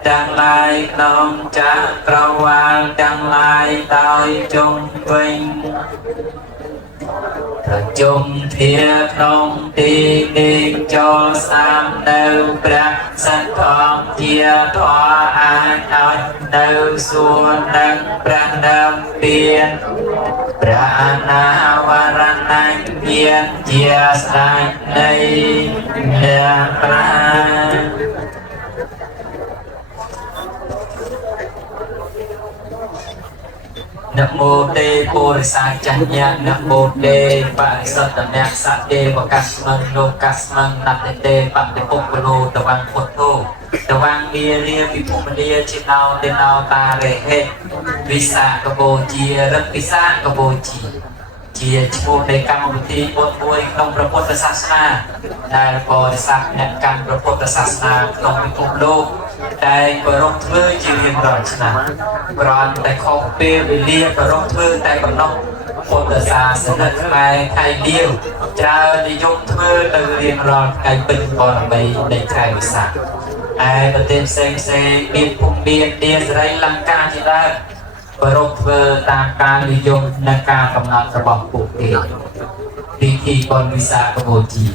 đang lai nông Cakrawal đang lai tai chung vinh chung thiệt nông đi đi cho sam nêu bạc sanh thong chia thọ an nói nêu xuân nâng bạc đâm biên bạc na varan nâng biên chia sanh này nè bạc Nam mô Tê Bồ Sa Chánh Nhã Nam mô Tê Bạc Sơ Tầm Nhạc Sa Tê Và Cát Mân Lô Cát Mân Nam Tê Tê Bạc Tê Phúc Lô Tờ Vang Phật Thô Tờ Vang Bia Lia Vì Phúc Lia Trên Nào Tên Nào Ta Rê Hết Vì Sa Cơ Bồ Chia Rất Vì Sa Cơ Bồ Chia Chia Chô Đề Cam Mô Tì Bồn Bùi Trong Pra Phật Sa Sna Đại Bồ Đề Sa Nhạc Cam Pra Phật Sa Sna Trong Vì Phúc Lô Đại Bồ Rộng Thơ Chia Liên Rồi Sna Còn Đại Khóc Bê Vì Lia Bồ Rộng Thơ Đại Bồ Nông Phật Sa Sna Khai Khai Liêu Cha Đi Dung Thơ Từ Liên Rồi Khai Bình Còn Bày Đại Khai Vì Sa Ai Bồ Tên Xem Xem Biên Phùng Biên Điên Srei Lăng Ca Chỉ Ra Bồ Rộng Thơ Tam Ca Lý Dung Nâng Ca Cầm Ngọt Sở Bọc Phụ Kỳ Đi Thi Còn Vì Sa Cơ Bồ Chì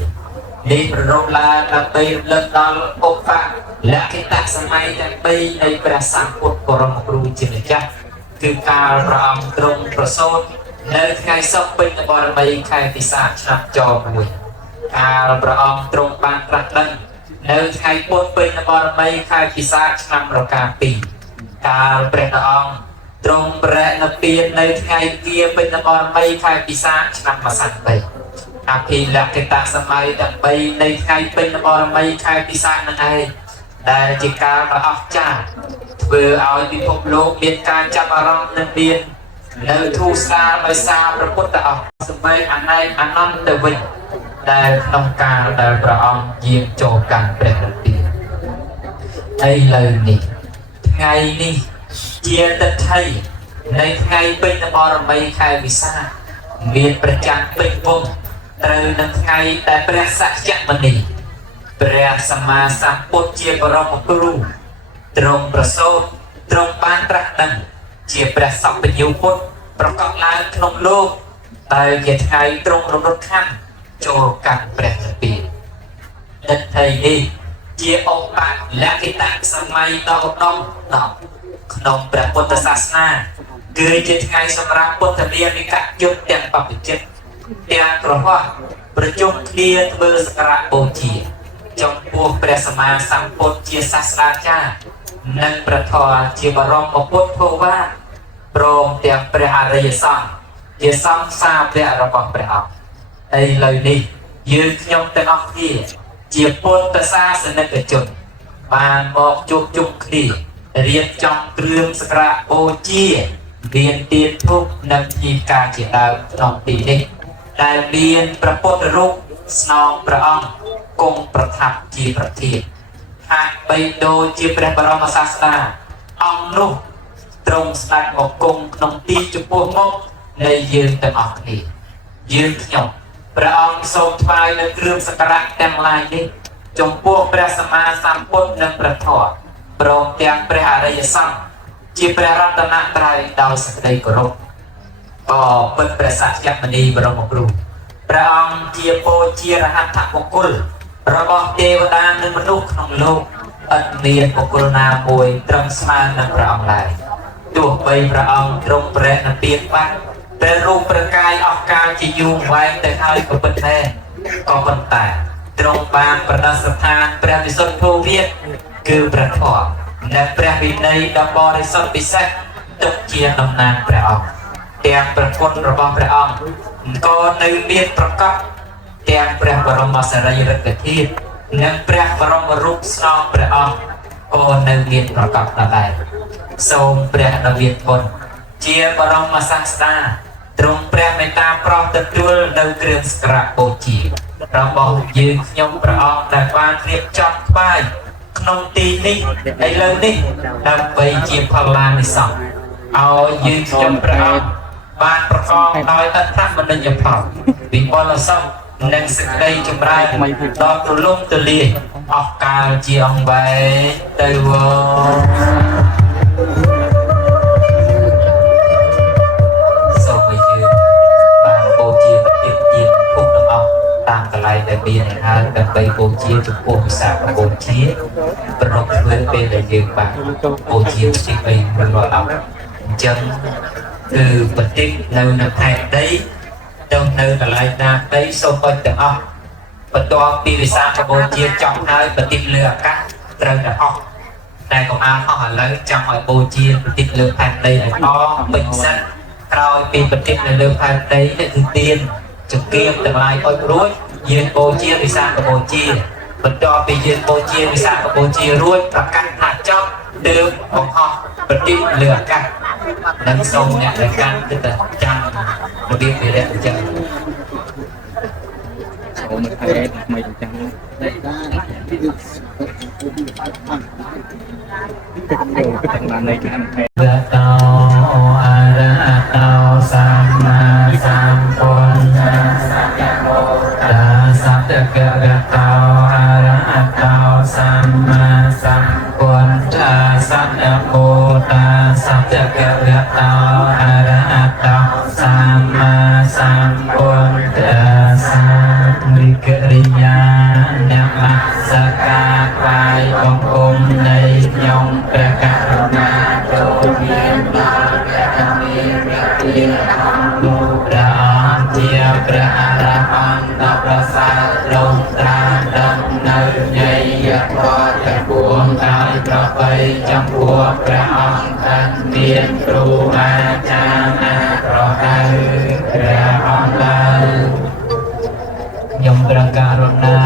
Đi Bồ Rộng La Là Tây Lần Đó Ốc Phạm Là Cái Tạc Sở Mai Tại Tây Đây Bà Sang Phút Cổ Rộng Mộc Rù Chỉ Nè Chắc Cứ Ca Rạ Âm Trung Pro Sôn Nơi Khai Sóc Bình Là Bò Rạ Mây Khai Vì Sa Chạm Cho Mùi Ca Rạ Âm Trung Ban Trạc Đăng Nơi Khai Bồn Bình Là Bò Rạ Mây Khai Vì Sa Chạm Rạ Ca Pì Ca Rạ Âm Trung Rạ Nà Piên Nơi Khai Kia Bình Là Bò Rạ Mây Khai Vì Sa Chạm Mà Sang Bày A Phi Là Cái Tạc Sở Mai Tại Bày Nơi Khai Bình Là Bò Rạ Mây Khai Vì Sa Nâng Ai Đại chỉ ca và ọc cha vừa áo đi phục lô biên ca chăm arong nâng biên nơi thu xa nơi xa và quốc tạ ọc sự mây anh này anh năm từ vinh đại nông ca đại và ông diêm cho càng đẹp được tiền đây lời nị ngày nị chia tật hay nơi ngày bên là bò mây khai vì xa miềnประจันเป็นวงtừ nâng ngày tạiประสักจักมันnịព្រះសម្មាសម្ពុទ្ធជាបរមគ្រូទ្រង់ប្រសូតទ្រង់បានត្រាស់ដឹងជាព្រះសម្បញ្ញូពុទ្ធប្រកបឡើងក្នុងលោកតែជាថ្ងៃទ្រង់រំលត់ខណ្ឌចូលកាន់ព្រះនិព្វាននិទ្ធិនេះជាឧបលក្ខិតសម័យដ៏ឧត្តមដល់ក្នុងព្រះពុទ្ធសាសនាគឺជាថ្ងៃសម្រាប់ពុទ្ធលានិកយុទ្ធទាំងបព្វជិតទាំងក្រហមប្រជុំគ្នាធ្វើសក្ការៈបូជាចំពោះព្រះសម្មាសម្ពុទ្ធជាសាស្ត្រាចារ្យនិងព្រះធម៌ជាបរមពុទ្ធភោវាព្រមទាំងព្រះអរិយសង្ឃ ជាសង្សារព្រះរបស់ព្រះអង្គឥឡូវនេះយើងខ្ញុំទាំងអស់គ្នាជាពុទ្ធសាសនិកជនបានមកជួបជុំគ្នារៀបចំគ្រឿងសក្ការៈបូជាមានទៀនធូបនិងញីការជាដើមក្នុងទីនេះដែលមានព្រះពុទ្ធរូបស្នងព្រះអង្គគង់ប្រថាប់ជាប្រធានហាក់បីដូចជាព្រះបរមសាស្តាអង្គនោះទ្រង់ស្ដេចមកគង់ក្នុងទីចំពោះមុខនៃយើងទាំងអស់គ្នាយើងខ្ញុំព្រះអង្គសូមថ្វាយនូវគ្រឿងសក្ការៈទាំងឡាយនេះចំពោះព្រះសម្មាសម្ពុទ្ធនិងព្រះធម៌ព្រមទាំងព្រះអរិយសង្ឃជាព្រះរតនត្រ័យដោយសេចក្តីគោរពក៏ពិតព្រះសក្យមុនីបរមគ្រូព្រះអង្គជាពោជារហត្ថបុគ្គលរបស់ទេវតានិងមនុស្សក្នុងលោកឥតមានបុគ្គលណាមួយត្រឹមស្មើនឹងព្រះអង្គឡើយទោះបីព្រះអង្គទ្រង់ព្រះនិព្វានបាត់តែរូបព្រះកាយអស់កាលជាយូរវែងទៅហើយក៏ពិតដែរក៏ប៉ុន្តែទ្រង់បានប្រដិស្ថានព្រះវិសុទ្ធភូវិតគឺព្រះធម៌និងព្រះវិន័យដ៏បរិសុទ្ធពិសេសទុកជាតំណាងព្រះអង្គទាំងព្រះគុណរបស់ព្រះអង្គក៏នៅមានប្រកបទាំងព្រះបរមសារីរិកធាតុនិងព្រះបរមរូបស្នងព្រះអង្គក៏នៅមានប្រកបដែរសូមព្រះដ៏មានគុណជាបរមសាស្តាទ្រង់ព្រះមេត្តាប្រោសទទួលនៅគ្រឿងសក្ការៈបូជារបស់យើងខ្ញុំព្រះអង្គដែលបានរៀបចំថ្វាយក្នុងទីនេះឥឡូវនេះដើម្បីជាផលឡានិសង្ឃឲ្យយើងខ្ញុំព្រះអង្គបានប្រកបដោយអត្ថមនិយផលវិបលសុខនិងសេចក្តីចម្រើនដ៏ទូលំទូលាយអស់កាលជាអង្វែងទៅសូមឲ្យយើងបានបូជាប្រតិទានពុទ្ធទាំងអស់តាមកន្លែងដែលមានហើយដើម្បីបូជាចំពោះវិសាខបូជាប្រកបធ្វើពេលដែលយើងបានបូជាទី3រាល់អង្គអញ្ចឹងគឺប្រតិនៅខេត្តដីទៅនៅកន្លែងណាដីសូមអុជទាំងអស់បន្ទាប់ពីវិសាខបូជាចប់ហើយប្រតិលើអាកាសត្រូវតែអស់តែកុំអានអស់ឥឡូវចង់ឲ្យបូជាប្រតិលើផែនដីឲ្យអស់ពេញសិនក្រោយពីប្រតិនៅលើផែនដីនេះគឺទៀនចង្កៀងទាំងឡាយអុជរួចយើងបូជាវិសាខបូជាបន្ទាប់ពីយើងបូជាវិសាខបូជារួចប្រកាសថាចប់ទើបបង្ហោះប្រតិលើអាកាសនិងសូមអ្នកដែលកាន់គឺតែចាំរបៀបវិរៈអញ្ចឹងសូមថែមិនចាំទាំងបាននៃខាងថែរតោអរហតោសម្មាសម្ពុទ្ធតាសតករតោអរហតោសម្មាសម្ពុទ្ធតាសតកោតាសតករតោអរហតោសម្មាសម្ពុទ្ធតាសាមិករិយានមស្ការថ្វាយបង្គំនៃខ្ញុំព្រះករុណាចូលមានដល់ព្រះធម្មរាជាលោកព្រះអង្គជាព្រះអរហន្តដ៏ប្រសើរទ្រង់ត្រាស់ដឹងនៅនៃយធម៌ទាំងពួងដោយប្របីចំពោះព្រះអង្គដែលមានគ្រូអាចារ្យណាប្រហែលព្រះអង្គឡើយខ្ញុំព្រះករុណា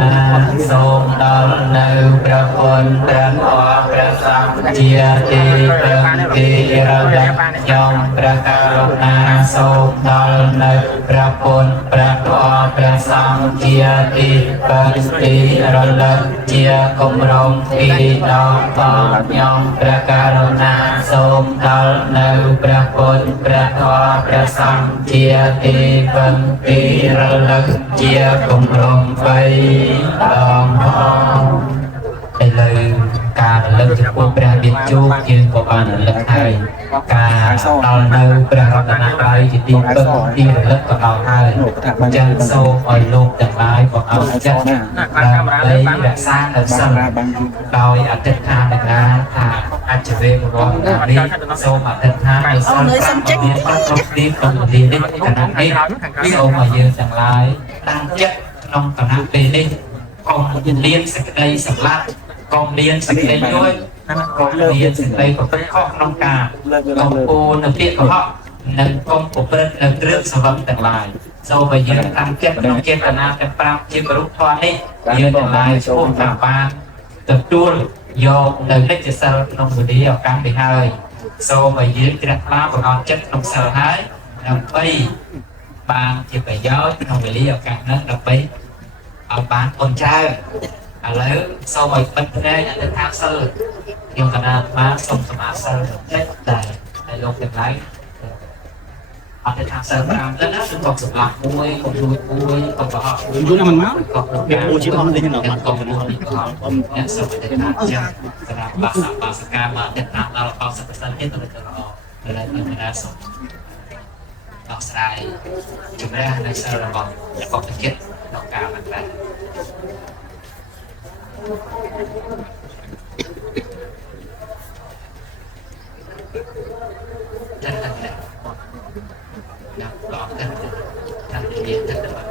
សូមដល់នៅព្រះគុណព្រះធម៌ព្រះសង្ឃជាទីពឹងទីរលឹកខ្ញុំព្រះករុណាសូមដល់នៅព្រះគុណព្រះធម៌ព្រះសង្ឃជាទីពឹងទីរលឹកជាគម្រោងទីដល់តខ្ញុំព្រះករុណាសូមដល់នៅព្រះគុណព្រះធម៌ព្រះសង្ឃជាទីពឹងទីរលឹកជាគម្រោង3ដងឥឡូវការរលឹកចំពោះព្រះមានជោគយើងក៏បានរលឹកហើយការដល់នៅព្រះរតនត្រ័យជាទីពឹងទីរលឹកក៏ដល់ហើយចឹងសូមឲ្យលោកទាំងឡាយក៏ឲ្យចិត្តដើម្បីរក្សានៅសិលដោយអធិដ្ឋានថាអច្ចវេបរមនេះសូមអធិដ្ឋាននៅសិលមានគ្រប់ទីក្នុងទីនេះគណៈនេះសូមឲ្យយើងទាំងឡាយតាំងចិត្តក្នុងគណៈពេលនេះកុំលៀនសេចក្តីសម្លាប់កុំលៀនសេចក្តីលួចកុំលៀនសេចក្តីប្រព្រឹត្តខុសក្នុងការកំពូលនៅពាក្យកុហក នឹងកុំប្រព្រឹត្តនៅគ្រឿងសង្វឹងទាំងឡាយសូមឲ្យយើងតាមចិត្តក្នុងចេតនាទាំង5ជាប្ររូបធម៌នេះយើងទាំងឡាយជួបតាមបានទទួលយកនៅនិច្ចសិលក្នុងវិធីឱកាសនេះហើយសូមឲ្យយើងជ្រះថ្លាបង្អន់ចិត្តក្នុងសិលហើយដើម្បីបានជាប្រយោជន៍ក្នុងវេលាឱកាសនេះដើម្បីឲ្យបានអនចៅឥឡូវសូមឲ្យបិទភ្នែកអធិដ្ឋានសិលខ្ញុំកណាបានសូមសមាសិលចិត្តតែលោកទាំងឡាយអត់ថាសិល5ទៅណាគឺកុំសម្លាប់មួយកុំលួចមួយកុំបោះយូរណាស់មិនមកកុំមួយជាអស់នេះណាកុំមួយនេះកុំអ្នកសុខតែថាចឹងសម្រាប់បាសកាមកតែតាមដល់កោសិក្សាទៀតទៅល្អដែលមានការសុខដោះស្រាយជំរះនៃសិលរបស់អ្នកកុំទឹកចិត្តក្នុងការបានដែរyang melakukan dan kegiatan dalam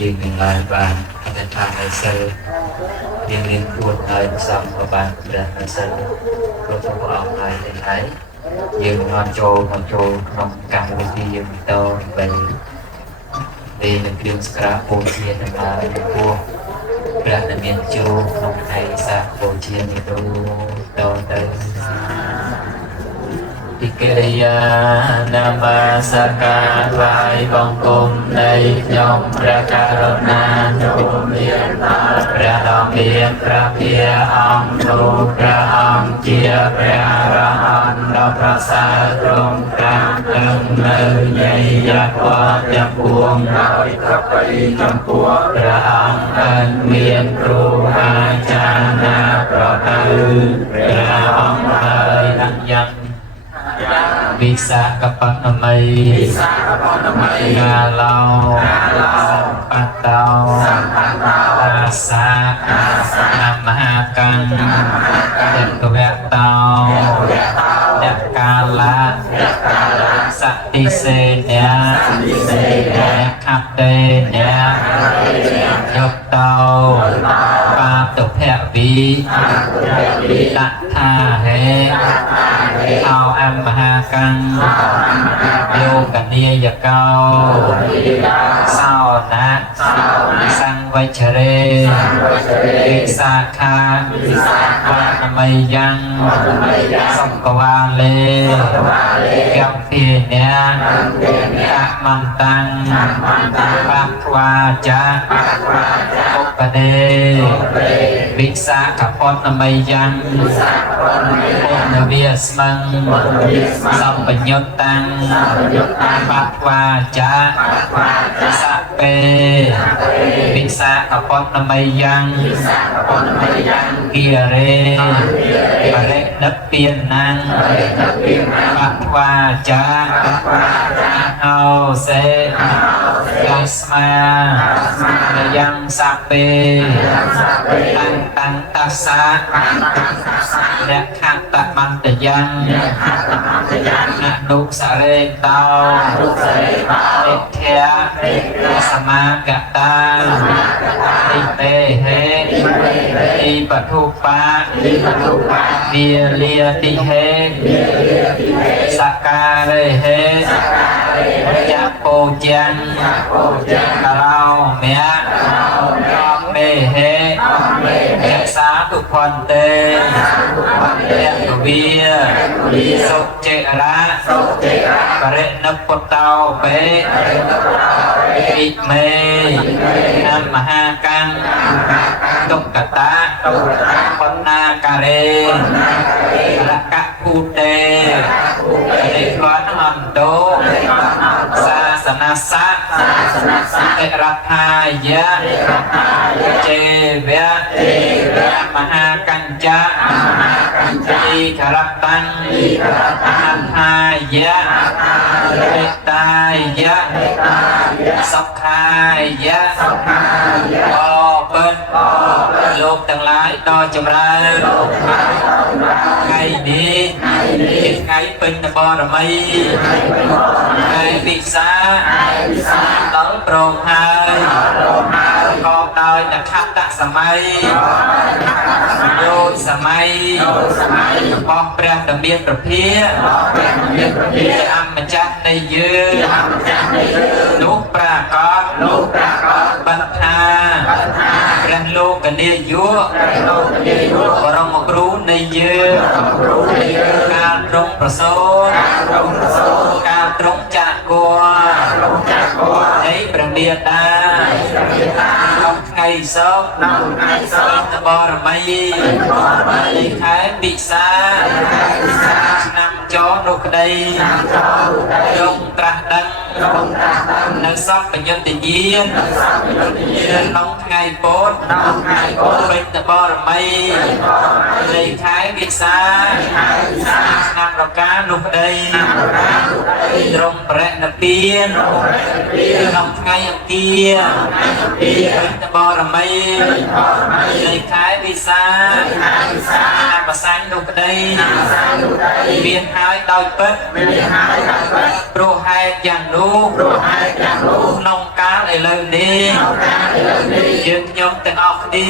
យើងនឹងឡើងបានអធិដ្ឋាននៅសិលរៀងរៀងពួតហើយសំក៏បានព្រះនៅសិលគ្រប់ព្រះអង្គហើយនេះហើយយើងនាំចូលក្នុងកម្មវិធីយើងតទៅពេលនឹងគ្រឿងសក្ការៈបូជាទាំងឡាយពោះព្រះដែលមានចូលក្នុងថ្ងៃសាបូជានេះទៅទីកិរិយានាមាសការថ្វាយបង្គំនៃខ្ញុំព្រះករុណាចូលមានដល់ព្រះដ៏មានព្រះភាអង្គទូលព្រះអង្គជាព្រះអរហន្តដ៏ប្រសើរទ្រង់ត្រាស់ដឹងនៅនៃយគតទាំងពួងដោយប្រពៃចំពោះព្រះអង្គដែលមានគ្រូអាចារ្យណាប្រដៅព្រះអង្គហើយនឹងយ៉ាង วิสาขปัตนมัยกาลปัตตาอาสานามหากังเด็กเวตตาเด็กกาลสัตติเสเนียขับเดเนียยกเตาปาตุเพวีตัทธาเหเอาอัมหากังโยกันเนียเกาเศร้านะสังไวเชเรวิสาขาวันไม่ยังสังกวาเลกัมพีเนียกะมันตังปักวาจาอุปเดวิสาขพรไม่ยังนเวียสมังสัมปยุตตังปักวาจาสัพเปวิสาขพรไม่ยังกิเรปเรนับเปียนนังปักวาจาเอาเสกัสมายังสัพเปตังตัสสะและขัตตมันตยังอนุสเรตาเอเทียสมากตาอิเตเหอิปทุปะเบียเลียติเหสักการเหจักโปจังเราเมียเมเหจักสาตุพันเตเรียกวิสุเจระปเรนปตตาเปอิเมนัมมหากังตุกตะปนาการเรรักภูเตเรกวันหันโตศาสนาสักเอรัฐายะเจเวะมหากัญจอิขรัตตังอันหายะเมตตายะสัพพายะโอเปิดโลกทั้งหลายต่อจำราไงนี้ไงเป็นบารมีไงปิสาต้นโปร่งหายกองดอยนักขัตสมัยโยสมัยปองเปรตเบียนประเพียอัมจักในยืนลูกปรากฏบัณฑาเรียนโลกกันเนียยุบรมครูในยืนการตรงประสงค์การตรงจากกัวในประเดียดาต้องไงซอกบารมีในขายปิสานำจอนุกได้ตรงตรัสดังนักซับปัญญาติยีนน้องไงโปนเป็นบารมีในขายปิสานำเราการนุกได้ตรงแปรนเปียนน้องไงเกียเป็นบารมีในขายปิสานำภาษานุกได้เบียนหายดอยเป็ดโปรไฮอย่างรู้น้องการไอ้เลยนี้ยืนยงแต่ออกดี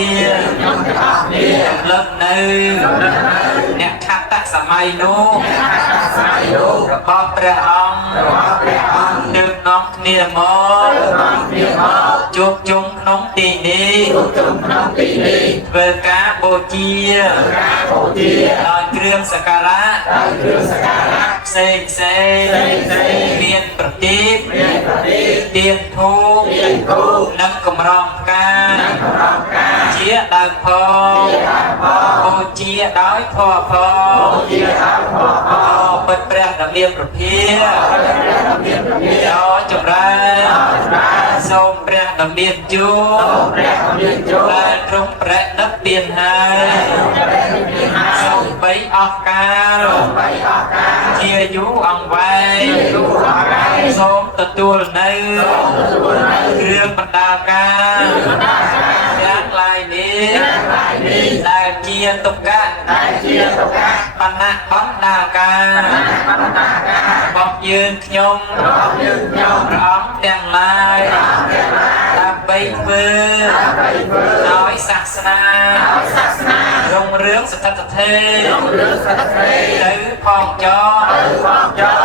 เลิกนึเนี่ยขัดตักสมัยนู้บอกพระองค์ดึงน้องเนียมอจุกจุงน้องตีนี้เวกาโบจีลอยเครื่องสักการะเซงเซเมียนประทีปเตียนทูนักกำรองการเชี่ยดังพอโบจีด้อยพอเปิดแปรดับเบียนประเพียย้อจบได้ส่งแปรดับเบียนจูและตรงแปรดับเบียนให้ส่งไปออกการ chia vũ ông vai xóm tật tua nơi riêng bật đào ca giác lại đi đại chia tục ca bắn nạ bắn đào ca bọc dương nhung ống đèn lai ta bay vơ nói sạc sna rung rướng sự thật thế tứ phong cho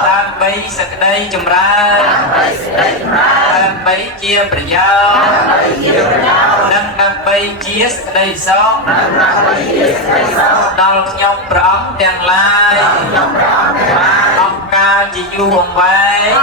ta bay sạc đây chùm ra ta bay chia bởi nhau nâng ta bay chia sạc đây xong đào nhông bởi ống đèn lai ống ca chỉ du hồng váy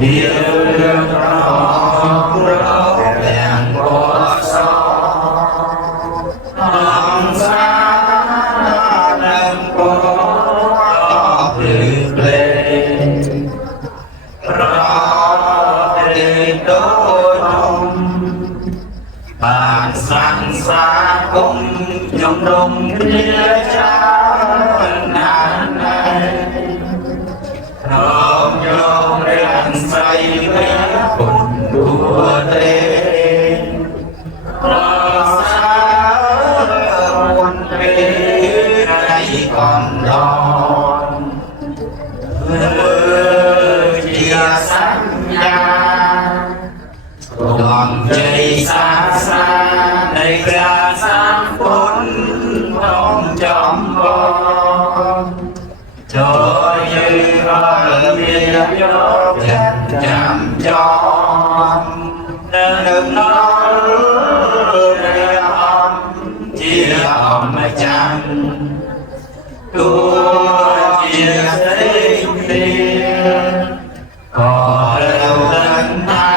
Here, សាគុំខ្ញុំរំលាច្រើនណាស់ណាស់រំយងរាំស្រីវិញពុនគួរទេប្រសាមុនពេលថ្ងៃកំដរជាសញ្ញារំជ័យសាសនានៃព្រះសម្ពុទ្ធក្នុងចំបងចូលយើងអរមានយកចិត្តចាំចំនឹងដល់ព្រះអង្គជាអម្ចាស់គួរជាស្រីទេក៏ត្រូវដឹងថា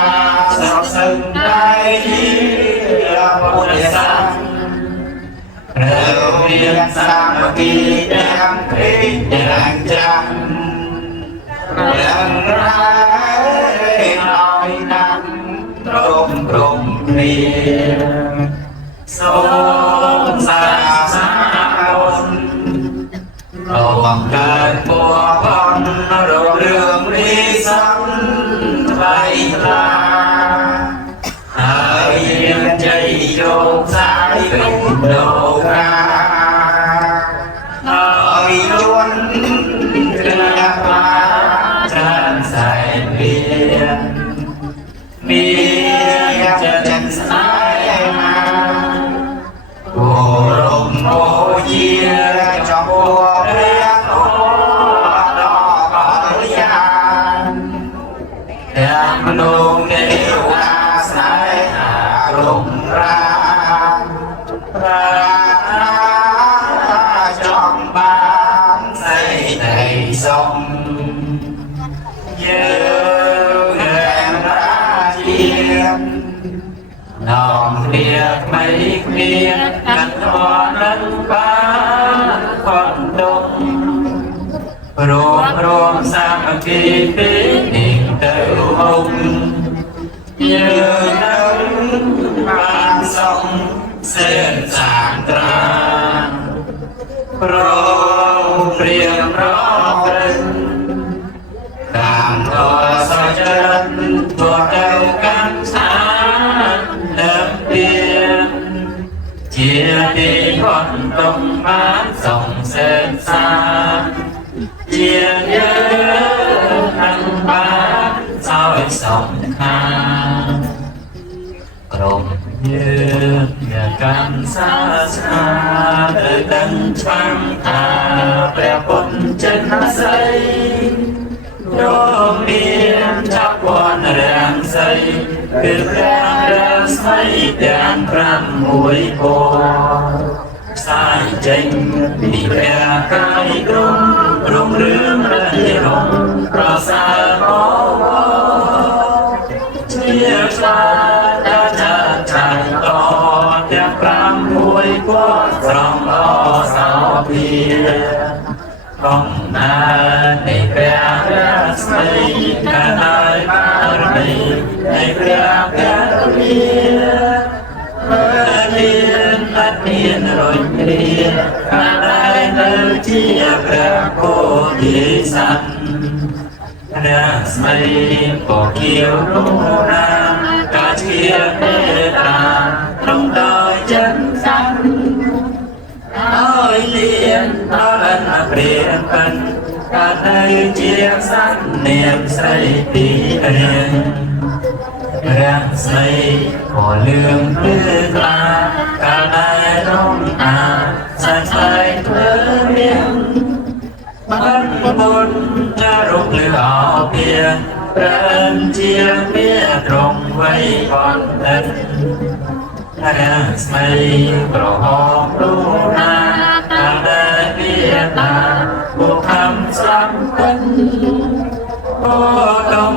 សុខសឹងតែជាពុទ្ធសាសនាត្រូវរៀនសាមគ្គីទាំងព្រៃទាំងចាស់ទាំងរាយឲ្យណាំត្រមក្រុមគ្នាសូមសាសនាបុណ្យបង្កើតពរបំរងរឿងរីសំថ្លៃថ្លាហើយមានជ័យយកសាយវិញដូរកាហើយយន់ព្រះបាទច្រើនសែនវាមានចិត្តស្នេហាគោរពអូជាចំពោះព្រះទាំងមនុស្សទេវតាស្នេហារំរាប្រាថ្នាចង់បានសេចក្តីសុខយើងទាំងរាជានាំគ្នាថ្មីគ្នាកាត់ធរនឹងបានខនទុំរួមសាមគ្គីពីនេះទៅមុខយើងនឹងបានសុខសេនសានត្រាប្រងព្រៀងរកព្រឹងតាមតសចរិតធ្វើទៅកាន់ស្ថានដើមទៀនជាទីផុតទុំបានសុខសេនសានជាយើងនឹងបានសោយសំខានក្រុមយើងមានកម្មសាសនាដែលដឹងច្បាស់ថាព្រះពុទ្ធចិនស័យរួមមានចាប់វណ្ណរាំសីគឺព្រះរាស្មីទាំង6ពណ៌ផ្សាយចេញពីព្រះកាយក្រុមរុងរឿងរហិរំប្រសើរមកជាស្លាដល់ចាចាយតទាំង6ពណ៌ស្រងអសោភាកំណើតនៃព្រះរាស្មីកាលហើយបារមីនៃព្រះករុណាអត់មានរញរាកាលដែលនៅជាព្រះពោធិសត្វរាស្មីក៏គៀវនោះណាកាជាមេត្តាត្រង់ដោយចិត្តសាន់ហើយលៀនដល់អព្រាពិនកាលនៅជាសត្វនាមស្រីទីរៀងរាស្មីក៏លឿងភ្លឺថ្លាកាលដែលរំអាសាច់ស្បែកធ្វើរៀងបានបុណ្យរំលឺអពាព្រះជាមាត្រង់វ័យបណ្ឌិតរាស្មីប្រហោរូណាកាលដែលវាតាបុខំស្លាប់ពិនអូដំ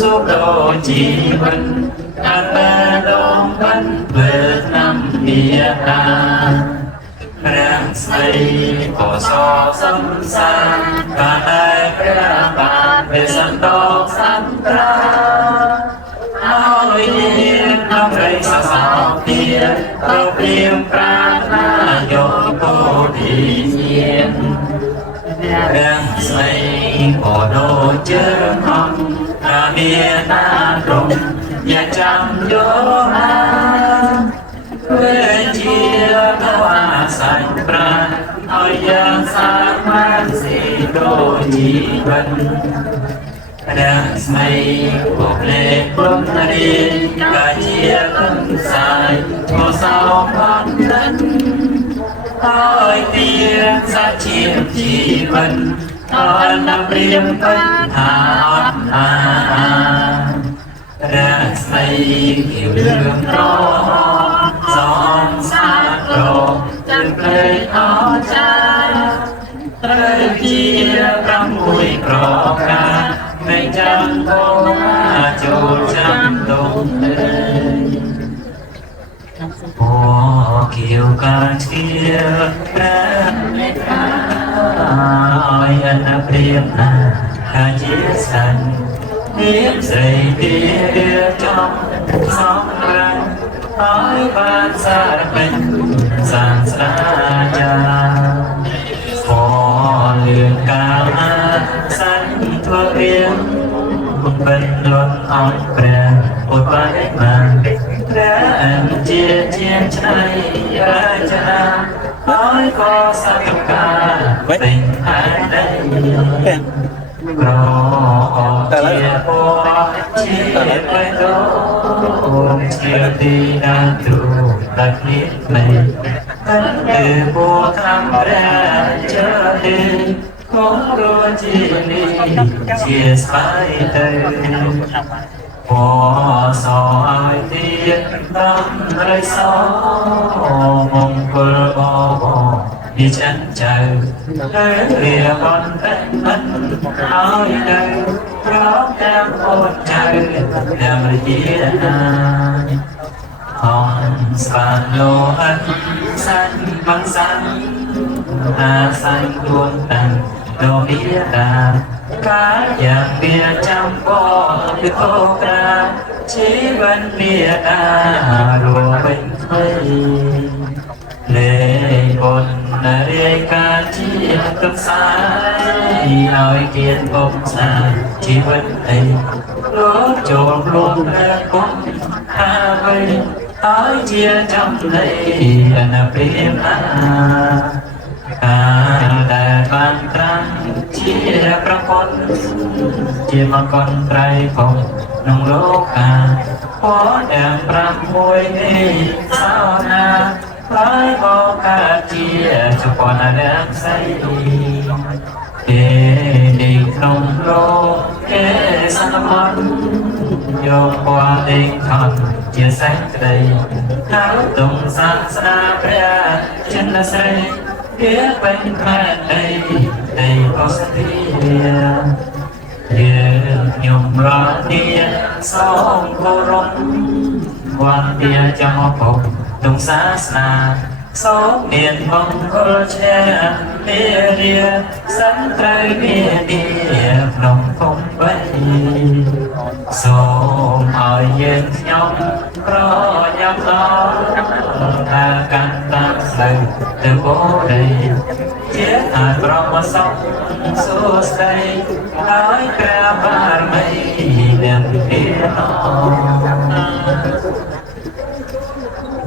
សុខដូចជីវិតកាលដែលដងបានធ្វើឆ្នាំមាតាព្រះស្មីក៏សសំសាកាលដែលព្រះបាទវាសន្តោសន្ត្រាហើយមានអរិយសាសនា เพียรเราเพียงปรารถนายกโพธิเทียนเรื่องใส่พอโดเจอห้องอาเมียนาตรงอย่าจำโยมาเพื่อเชียร์ว่าใส่ปราณเอาอย่างสามัญสิโดจีบันĐã say một lệ quân đi cả chia thân dài có sao phát đất ơi tia ra chia chỉ vần ơi năm riêng phân hạ đã say hiểu đường rõ giòn xa đồ chân cây khó cha trời chia răng mùi rõ caไม่จำโง่โจจำตรงเลยพอเกี่ยวกันเชียร์แพ้ไม่ขายอันเปรียบหน้าข้าเจียสันเนียบใส่เดียจอมสองรังอ้อยบานสารเป็นสางสาญาพอเลือนกามาสันตัวเพียงbên luôn oi bèn ôi bay mà đã anh chia chia trái ra cha nói có sao cả tình hai đây rồi chia po chia bay đó chia đi đang trụ đặt biết mình từ po tham ra chờ đi không đôi chia đi chia sai tayพอสอยเตียนดำไรสอมงคลมีฉันใจเรียกคนเป็นมันเอาใจเพราะแก้มโคตรใจแก้มเยียนาห้องสานโลหันสันบางสันอาศัยดวงตันโดเบียดาcả dạng bia trăm bò từ khô ca chỉ vẫn bia ta lùa bình thuê lệ bồn lệ ca chỉ cực sai nói kiên bông xa chỉ vẫn ấy lúa trộn luôn lên cũng ha vây nói chia trăm lấy anh bia taแต่บางครั้งที่ประคนที่มังกรไตรภพนงโลกาขอแด่พระมวยนี้สาวนาหลายบอกกาเจียจุปนาแดงใสเอดินงโลเอสันมันโยกว่าเด้งทอนเจียแสงใดเขาตรงศาสนาพระจันทร์ใสเกี่ยวเป็นแม่ในก็สติยืนยมรอเดียสองโครมวันเดียจะมาพบตรงศาสนาสองเมียนมงคลแช่เมียเดียสันไตรเมียเดียลงคงไว้สมเอาเย็นยมเพราะยับล้ออาการตั้งใส่เติมโบได้เจ็บอาจรอมาส่งสู้ใส่น้อยกระบาดไม่เดินเพียง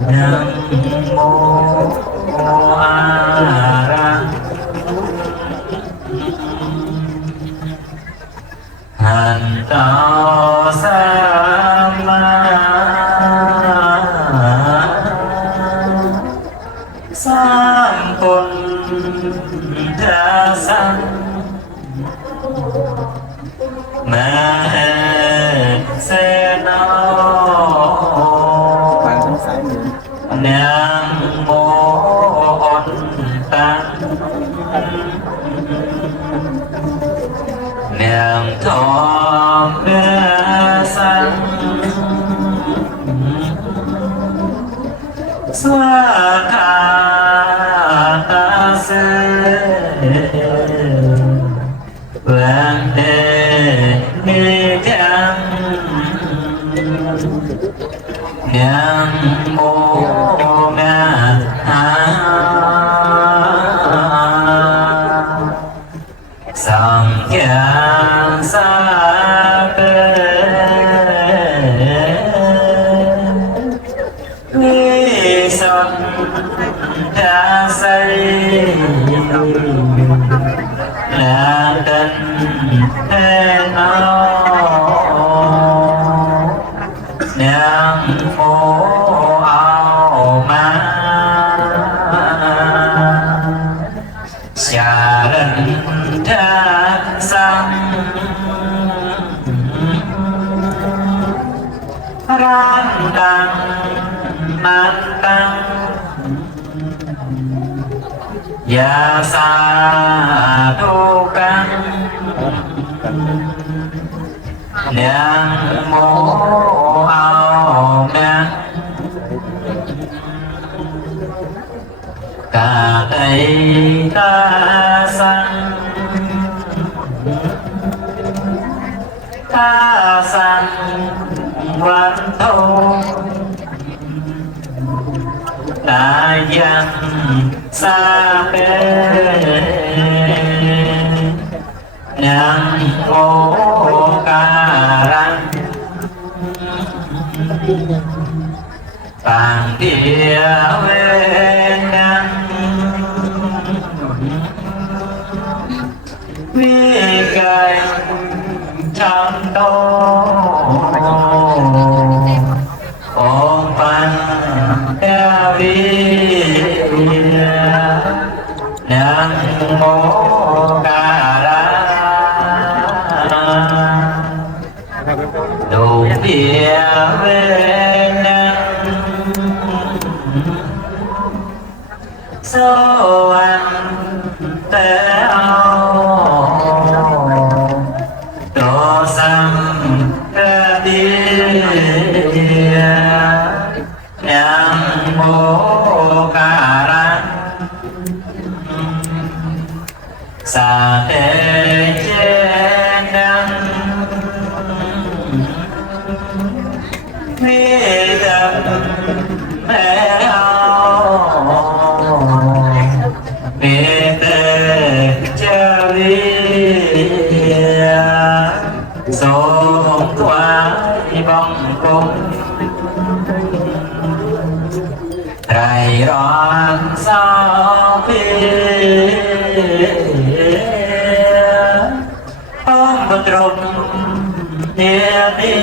ยังโมอารังหันต่อสามาสร้างคนจะสั่งมาเสนายังโมอนตังยังทองเดือสังสวาคาตาเสเพื่อนเดนิจัง Nam mô nga Sang Khyang Sa Pe Ni Son Đa Say La Tân Thế Nào Nam mô Ao Ma Xà Lần Thác Sang Ran Đăng Man Tăng Gia Sa Thu Căn Nam mô Ao Ma Cả Tây Ta Sang Ta Sang Văn Thâu Ta Giang Sa Pe Nam mô Ca Răng Tạng Địa Viên Đăng Vi Cảnh Trăm Đô Om Pan Đa Vi Nam mô Ca Ra Đủ Địa Viên Đăng Sô Anh Tế Âu Tô Sam Ca Địa Nam mô Ca Ra Sa Thế Chế Đăng Ni Đăng Mê Âu Mê Tê Chá Vi Sông Thoái Bông Cung Rài Đoan Sao Phi Ông Bất Rung Nia Đi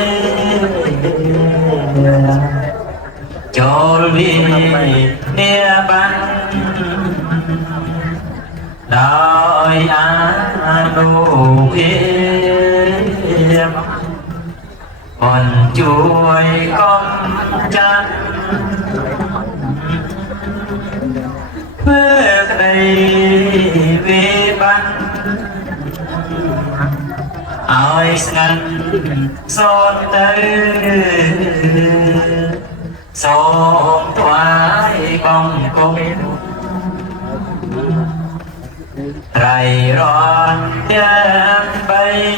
Chôl Vi Nia Băng Đói Á Đô Hiếp Còn chuối con chăn Phước đầy vi băng Ôi sẵn Xôn tư Xôn thoái bông cung Rầy ròn chân bay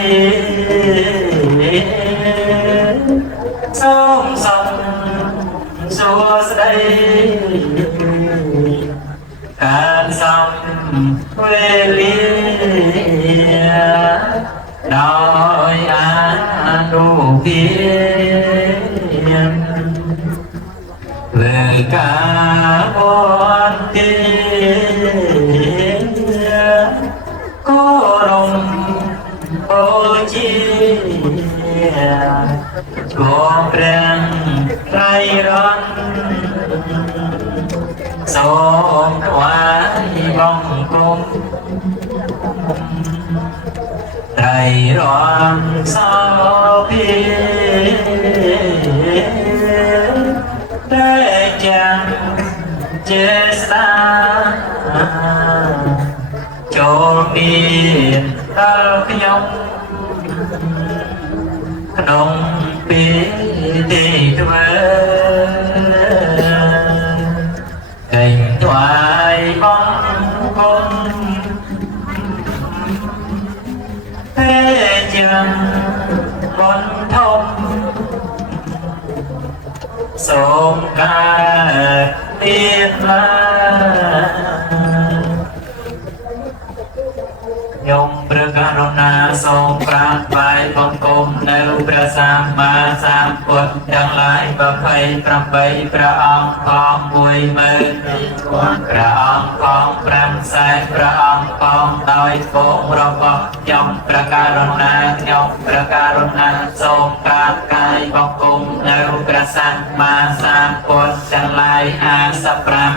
Sông sông xua đây Cạn sông quê lia Đói á đủ kiên Về cả bốn tiên Cô đồng ô chi Cô preng rai rón Sông thoái bông cung Rầy rón sao phía Để chàng chế xa Cho miền ta nhông Nông bí tì thuê Cảnh thoại bóng cung Thế chẳng con thông Số มกาเตียนลายมประการนาทรงกราบไหว้บังคมในพระสัมมาสัมพุทธทั้งหลายประภัยประไปพระองค์ของบุยเมืองพระองค์ของพระแสนพระองค์ของโดยโกงระบบยมประการนายมประการนาทรงกราบกายบังคมในพระสัมมาสัมพุทธทั้งหลายอาสปรัง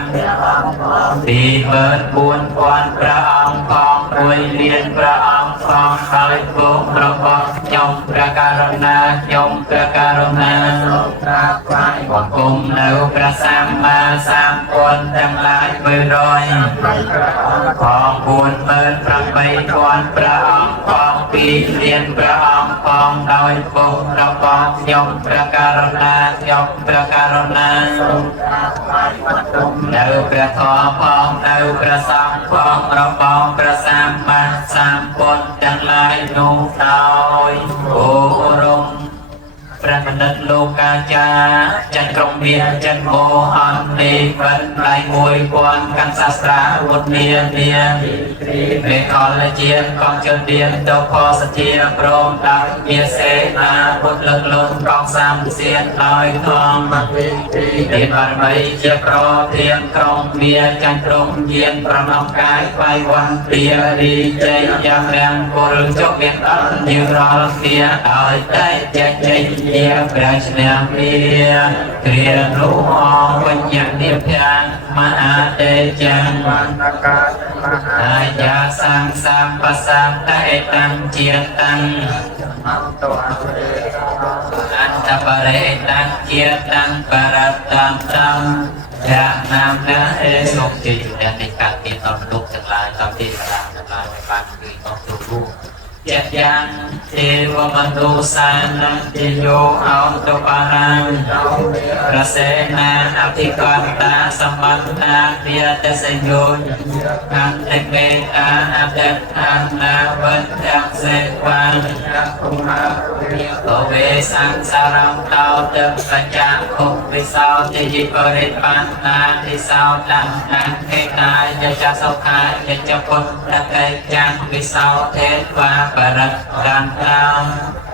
ปีเบิดบุญกวนพระองค์ของบุยเรียนพระองค์ของโดยโกงระบบยมประการนายมประการนาทรงกราบกายบังคมในพระสัมมาสัมพุทธทั้งหลายของบุญเปิดพระใบกวนพระองค์ของปีเรียนพระองค์ของโดยโกงระบบยมประการนายมประการนาในพระทอพองในพระสังฆของระบบพระสัมมาสัมพุทธทั้งหลายนุ่งโดยโอรมพระมนุษย์โลกาจาจันทร์กรงเมียจันทร์โมหันเนวันลายมวยกวนกันศาสตราวุฒิเนียเมฆอลเจียนกองเชิญเดียนเจ้าพอสเทียโปรมดักเมียเสนาพุทธเลิกลงกองสามเสียนลอยทองเดียนวันใบเจียโปรเทียนกรงเมียจันทร์ตรงเยียนประนอมกายไปวันเตียดีใจยังแรงโกลจกเวียนตันยืนรอเสียดอยได้ใจใจเยียบราชนาเมียเรียนรู้มองปัญญาเนียบยานมหาเตจังอาญาสังสัมปสัมตะเอตังเจียตังอันตปะเรตังเจียตังปรัตตังตังยะนามนะเอสุจิอยู่ในการเรียนตอนลูกทั้งหลายตอนที่พระทั้งหลายในบ้านคือต้องดูลูกเจ็ดยังเทวมนุสานันติโยเอาตุปารังพระเสนาอภิการตาสมันตาเพียตเสยโยอันเตเมตาอัตตันนาวัฏจักเสวันโตเวสังสารังเตาเตปัญญาคุวิสาวเจยิปริปันนาทิสาวตังนังเกตายจะสุขายจะพุทธเกจังวิสาวเทวาปรัตกันตัง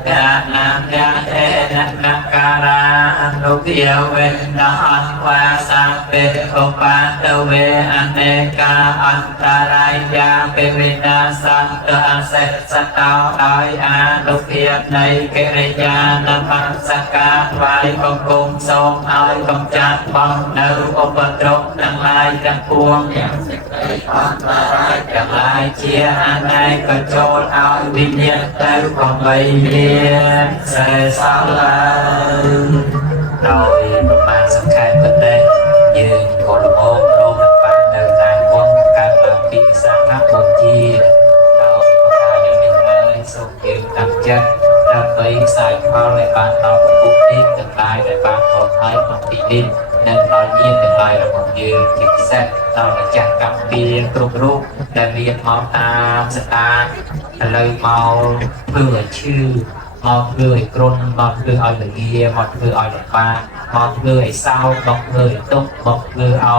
ยะนามยะเอนะนักการาอนุเกียวเวนนะอันวาสังเปโอปาตเวอเนกาอันตรายยาเปวินาสันตอาเสสตาวดอยอนุเกียในเกริยานมัสการไหวบังคมทรงเอากำจัดบังเนื้ออุปตรกทั้งหลายทั้งปวงทั้งหลายเชียอันใดก็โจรเอาวิญญาณเต้าของใบเยียนเสสาลาโดยประมาณสำคัญประเด็นยืนโกลโมโลกปันเดินทางพ้นการปฏิปิสังฆบุญที่เราประกาศอย่างเป็นทางในสุขยืนตั้งใจดำไปใส่เข้าในบ้านเราปุกที่ต่างหลายในบ้านของไทยของปีดินนั่นตอนเยี่ยมเป็นลายระบบยืนจิตเส้นเราจัดกับเบียร์กรุบรูปแต่เบียร์มองตามสตาร์เลยเมาเพื่อชื่อมองเพื่อกรนมองเพื่อเอาเกียมองเพื่อเอาหลักปลามองเพื่อเศร้ามองเพื่อตุ๊กมองเพื่อเอา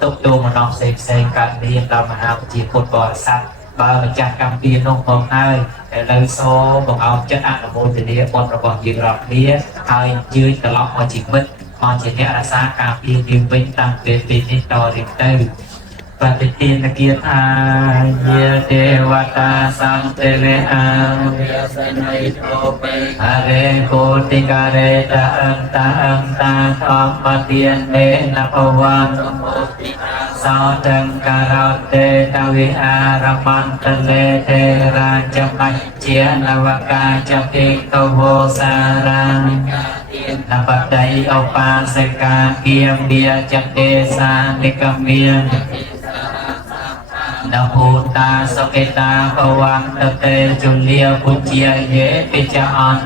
ตุ๊กตัวมันนองเซ็งการเรียนเรามาเอาจีบคนบริษัทบางจากกัมพีนงมองให้แต่เลยโซ่บอกเอาจัดอ่านโมเดลบนระบบยืนรอบนี้ให้ยืนตลอดมาจีบมิดมาจีบเนี่ยรักษาการพียืนเป็นตั้งเป็นปีนิต่อเด็กได้ปฏิทินเกียรติอาเยเทวตาสังเตเวอังอาเรโกติกาเรตาอังตาธรรมเตียนเนนะภวันสาวดังการาเตตวิอารมันตเลเทราจมัจเจียนวกาจพิกโตโวสารังนับไดอปาสกาเกียมเบียจักเดสานิกเมียนาภูตาสเกตาภวังตเตจุเลียปุจเจียเยปิจอัน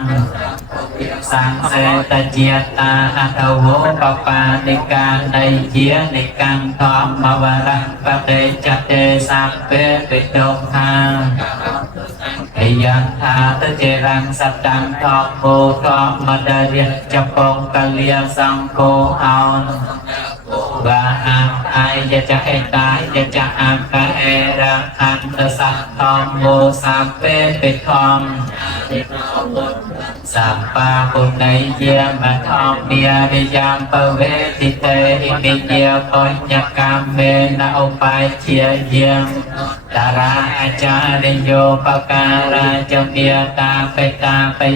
สังเสตเจียตาอัตโวปปานิกาในเจียนิกังธรรมวรังปเตจเตสัพเพปิโตคาเอ yang thata jerang sabdang thopo thom madariya japong kalia sangko aon và ai ya cha eta ya cha aka era anta sát thom vô sa pe thom Sapa punai ya ma thom bia đi yam pa ve ti te hi ya ponya kame na opai chia yam tara acaryo pakara jamia ta pe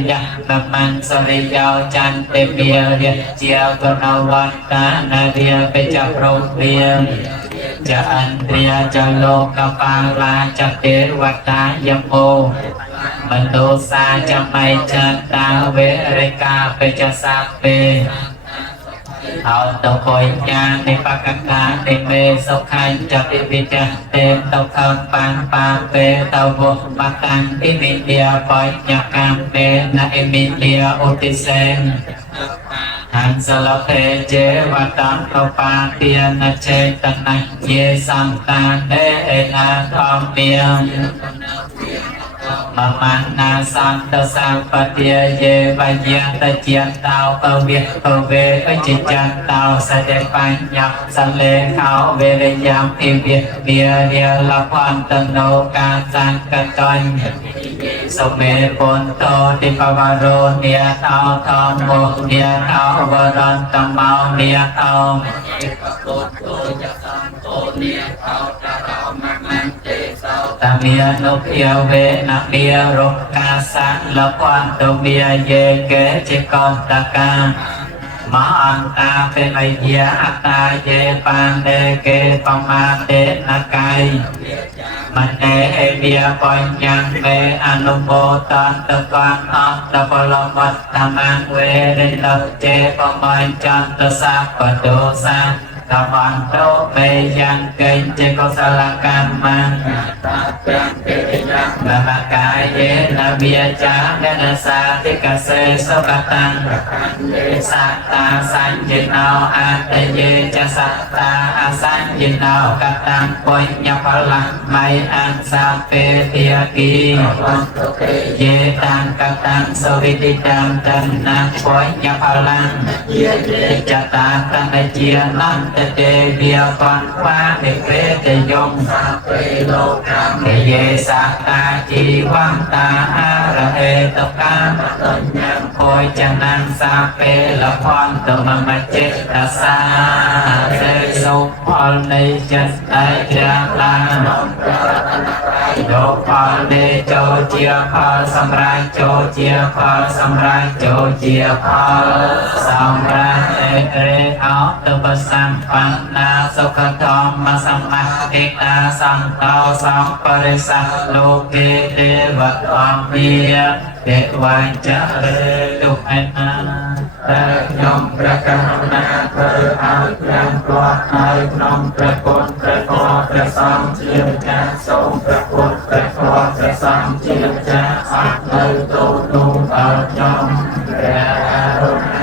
ya naman sariyao chan te bia ya chia konawan ta na dia pe cha pro bia cha andriya cha lokapala cha tewata yamo Mendoza jamai chanta vereka pecha sape auto koinya ni pakaka ni me sokhan chati vicha tem tau kham pan pa pe tau vô matang Emilia koinya kampe na Emilia otisen Han salaphe je vatam topa tia na che tanai ye samta ne na thom miam Mamana Santa Sampatia Ye Vaya Ta Chian Tao Pơ Việt Pơ Về Ơ Chị Chan Tao Sa Đề Pan Nhập Sa Lê Khao Về Lê Giam Yêu Việt Bia Địa La Quan Tân Nô Ca San Ca Toan Sô Mê Bồn Tô Đi Pa Va Rô Nia Tao Thom Mô Nia Tao Vơ Rôn Tâm Mao Nia Tao Tamia Nô Kiêu Về Nạ Bia Rô Ca Sáng Lô Quan Tô Bia Ye Kế Chế Con Ta Ca Mã An Ta Phê Mây Gia Ta Ye Pan Đê Kế Phong Ma Tế Na Cai Mình Đê Ê Bia Quanh Nhân Mê Anu Mô Tân Tân Quan Ốc Ta Phô Lô Mật Ta Mang Quê Đê Lập Chế Phong Mây Chân Ta Sa Phật Đô Sa Ta Văn Đô Mê Giang Kinh Chế Cô Sa La Cam Mang Bà Bà Cái Yê Na Bia Chá Đê Na Sa Tí Cà Sê Sô Cà Tăng Sa Ta San Dinh Nao A Tê Yê Chá Sa Ta A San Dinh Nao Cà Tăng Quay Nhạc Phá Lạc Mai An Sa Phê Thia Kỳ Yê Tăng Cà Tăng Sô Vi Tì Tăng Tân Na Quay Nhạc Phá Lạc Chá Ta Tăng Đê Chia Năm Tê Tê Bia Quan Qua Đê Quê Tê Dông Đề Yê Sa Ta Chi Quang Ta A Ra Hê Tập Ca Khôi Chà Năng Sa Phê La Khoan Tự Mà Mà Chết Ta Sa Thế Sâu Phol Nê Chân Đại Gia La Đô Phol Đê Châu Chia Phol Sam Rai Châu Chia Phol Sam Rai Châu Chia Phol Sam Rai Ê Rê Áo Tự Bà Sam Phang Na Sô Khả Thom Ma Sam Ma Đê Ta Sam Tao Sam Pa Rê Sa Lô Kê Đê Vật Hoàng Bia Đê Hoài Chá Rê Đục Anh Na Đê Nhông Pra Ca Na Cơ Áo Trang Qua Ai Nông Pra Côn Pra Kho Pra Sam Chia Cha Sông Pra Côn Pra Kho Pra Sam Chia Cha Ác Nơi Tô Nô Ở Trong Pra Rô Na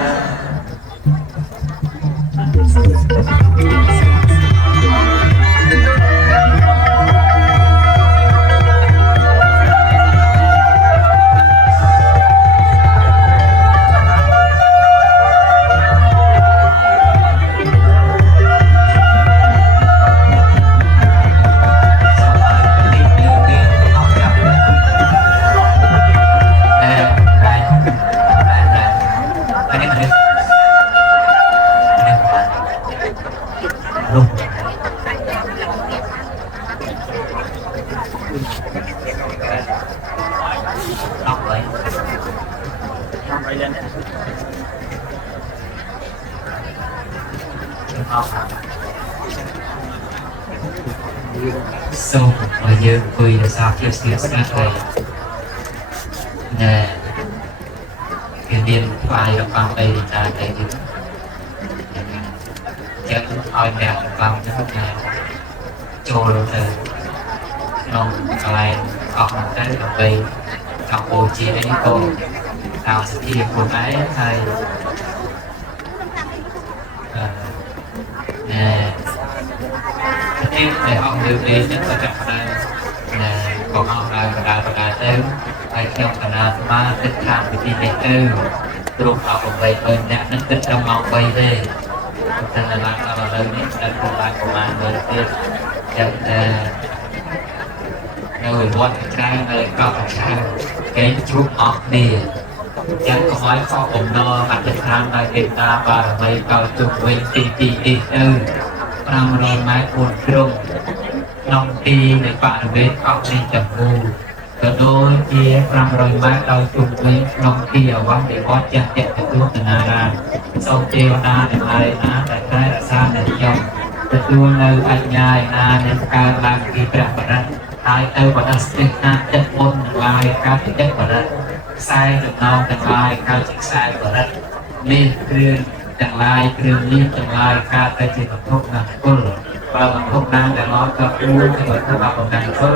So, mà giờ cười là sao kia kia sát rồi nè cái điên phải là con đây ta đây chứ chân oi mẹ con chứ không nào trôi từ nông lại học một cái là về học bồi chi đến cô nào sẽ thi của cái thầy nè tiếp để học điều gì nhất là trong đây nè còn học lại và đào thêm ហើយខ្ញុំកណាស្មាគិតខាងវិធីនេះទៅទ្រង់អបអរគុណអ្នកនឹងគិតត្រឹមម៉ោង3ទេតែឡើងដល់ឥឡូវនេះដល់ប្រហែលប្រមាណមើលទៀតចាំតែនៅវត្តច្រើននៅកោះច្រើនគេជួបអស់គ្នាចាំកុំឲ្យខកបំណងអធិដ្ឋានដល់ទេវតាបារមីក៏ជុំវិញទីនេះទៅ500ម៉ែត្រ4ជ្រុងក្នុងទីនៃបរិវេណអស់នេះទាំងមូលក៏ដូចជា500ម៉ែត្រដោយជុំវិញក្នុងទីអវត្តនៃវត្តចាស់តេទូតនារាសូមទេវតាទាំងឡាយណាដែលតែរក្សានៅខ្ញុំទទួលនៅអញ្ញាយណានៃការឡើងពីព្រះបរិត្តហើយទៅបដិសេធណាចិត្តមុនទាំងឡាយការចិត្តបរិត្តខ្សែចំណងទាំងឡាយការជាខ្សែបរិត្តនេះគ្រឿងទាំងឡាយគ្រឿងនេះទាំងឡាយការទៅជាវត្ថុណាគុលបើវត្ថុណាដែលមកក៏គួរជាវត្ថុអបកាគុល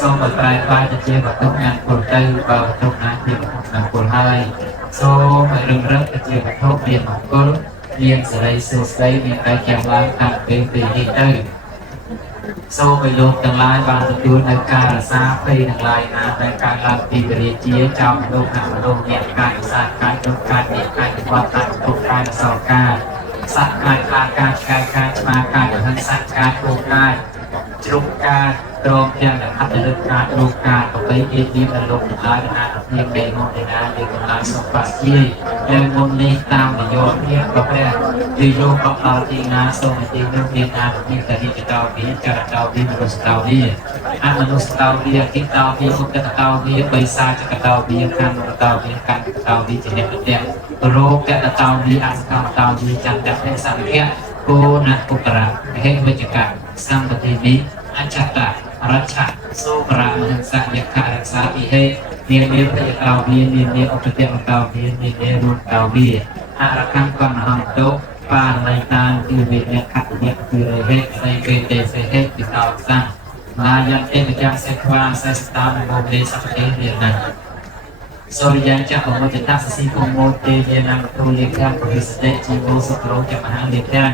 សូមប្រែក្លាយទៅជាវត្ថុណាគុលទៅបើវត្ថុណាជាវត្ថុណាគុលហើយសូមឲ្យរឹងរឹងទៅជាវត្ថុមានមង្គលមានសេរីសុខស្ដីមានតែចាំឡើងតាមពេលនេះទៅសូមឲ្យលោកទាំងឡាយបានទទួលនៅការរក្សាភ័យទាំងឡាយណាដែលការឡើងពីវិរិជាចំលោកអមនុស្សអ្នកកាយសាស្ត្រកាយទុកកាយអ្នកកាយវត្តកាយទុកកាយសោកាសត្វកាយខ្លាកាយឆ្កែកាយឆ្មាកាយហិង្សាកាយពោកាយជ្រុកកាយត្រង់ទាំងអត្តលិកកាយរូបកាយប្របីអេទីដល់លោកទាំងឡាយអានភាពនៃមុននៃណានៃទាំងឡាយសុខបាជាដែលមុននេះតាមនយោបាយប្រព្រះទីលោកបកដល់ទីណាសូមទីនោះមានអាភិតរិកតោវិចរតោវិមនុស្សតោវិអមនុស្សតោវិគិតោវិឧបតតោវិបិសាចកតោវិកម្មតោវិកម្មតោវិជានិច្ចៈរោគតតោវិអសកម្មតោវិចន្ទៈសង្ឃៈគោណពុត្រៈហេវិជ្ជកៈសម្បតិនិអចតៈរច្ឆៈសូប្រមហិង្សយខរក្សាពិហេមានមានប្រយតោវិមានឧបតិអតោវិមានរូបតោវិអរកម្មកណ្ហន្តោបារមីតានគឺវិញ្ញាខតិយៈគឺហេតុនៃគេទេសហេតុពីតោសាណាយន្តេកសេខ្វាសេស្តានមោទេសព្ទេមានណាសូរិយាចៈអមតតសសិគមោទេយនាមទូលេខាបរិសតិជីវោសុក្រោចមហាលេខា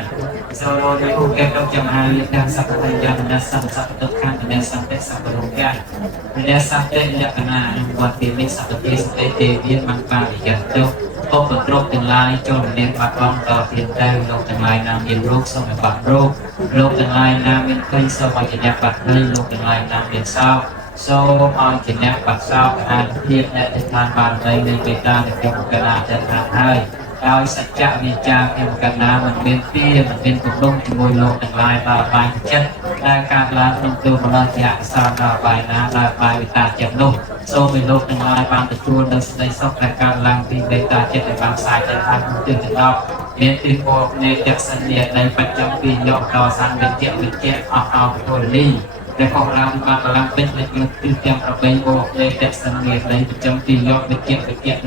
សូរោយឧកេតុចមហាលេខាសព្ទយមនសសព្ទខាននសន្តេសបរោកានសន្តេលក្ខណៈវត្តមិសព្ទទេសតិទេវិមង្កាវិយតុឧបទ្រពទាំងឡាយចូលមានបាត់បង់ដល់ទៀតទៅលោកទាំងឡាយណាមានរោគសូមឲ្យបាត់រោគលោកទាំងឡាយណាមានភ័យសូមឲ្យជាអ្នកបាត់ភ័យលោកទាំងឡាយណាមានសោកសូមឲ្យជាអ្នកបាត់សោកអានភាពអ្នកទិដ្ឋានបាននៃនៃបេតានៃខ្ញុំកណាចិត្តថាហើយដោយសច្ចៈវិចារខ្ញុំកណាមិនមានពីមិនមានទំនុកជាមួយលោកទាំងឡាយដល់បាយចិត្តដែលការឡើងក្នុងទូបលជាអសរដល់បាយណាដល់បាយវិតាចិត្តនោះសូមឲ្យលោកទាំងឡាយបានទទួលនៅសេចក្តីសុខដែលកើតឡើងពីបេតាចិត្តដែលបានផ្សាយទៅខាងទិសដប់មានទីពរនៃទស្សនីយនៃបច្ចុប្បន្នពីយកដល់សង្ឃវិជ្ជាអស់អស់ពលនីដែលផងឡើងបានឡើងពេញលេខទីទាំងប្របីបូកនៃទស្សនីយនៃបច្ចុប្បន្នពីយកវិជ្ជា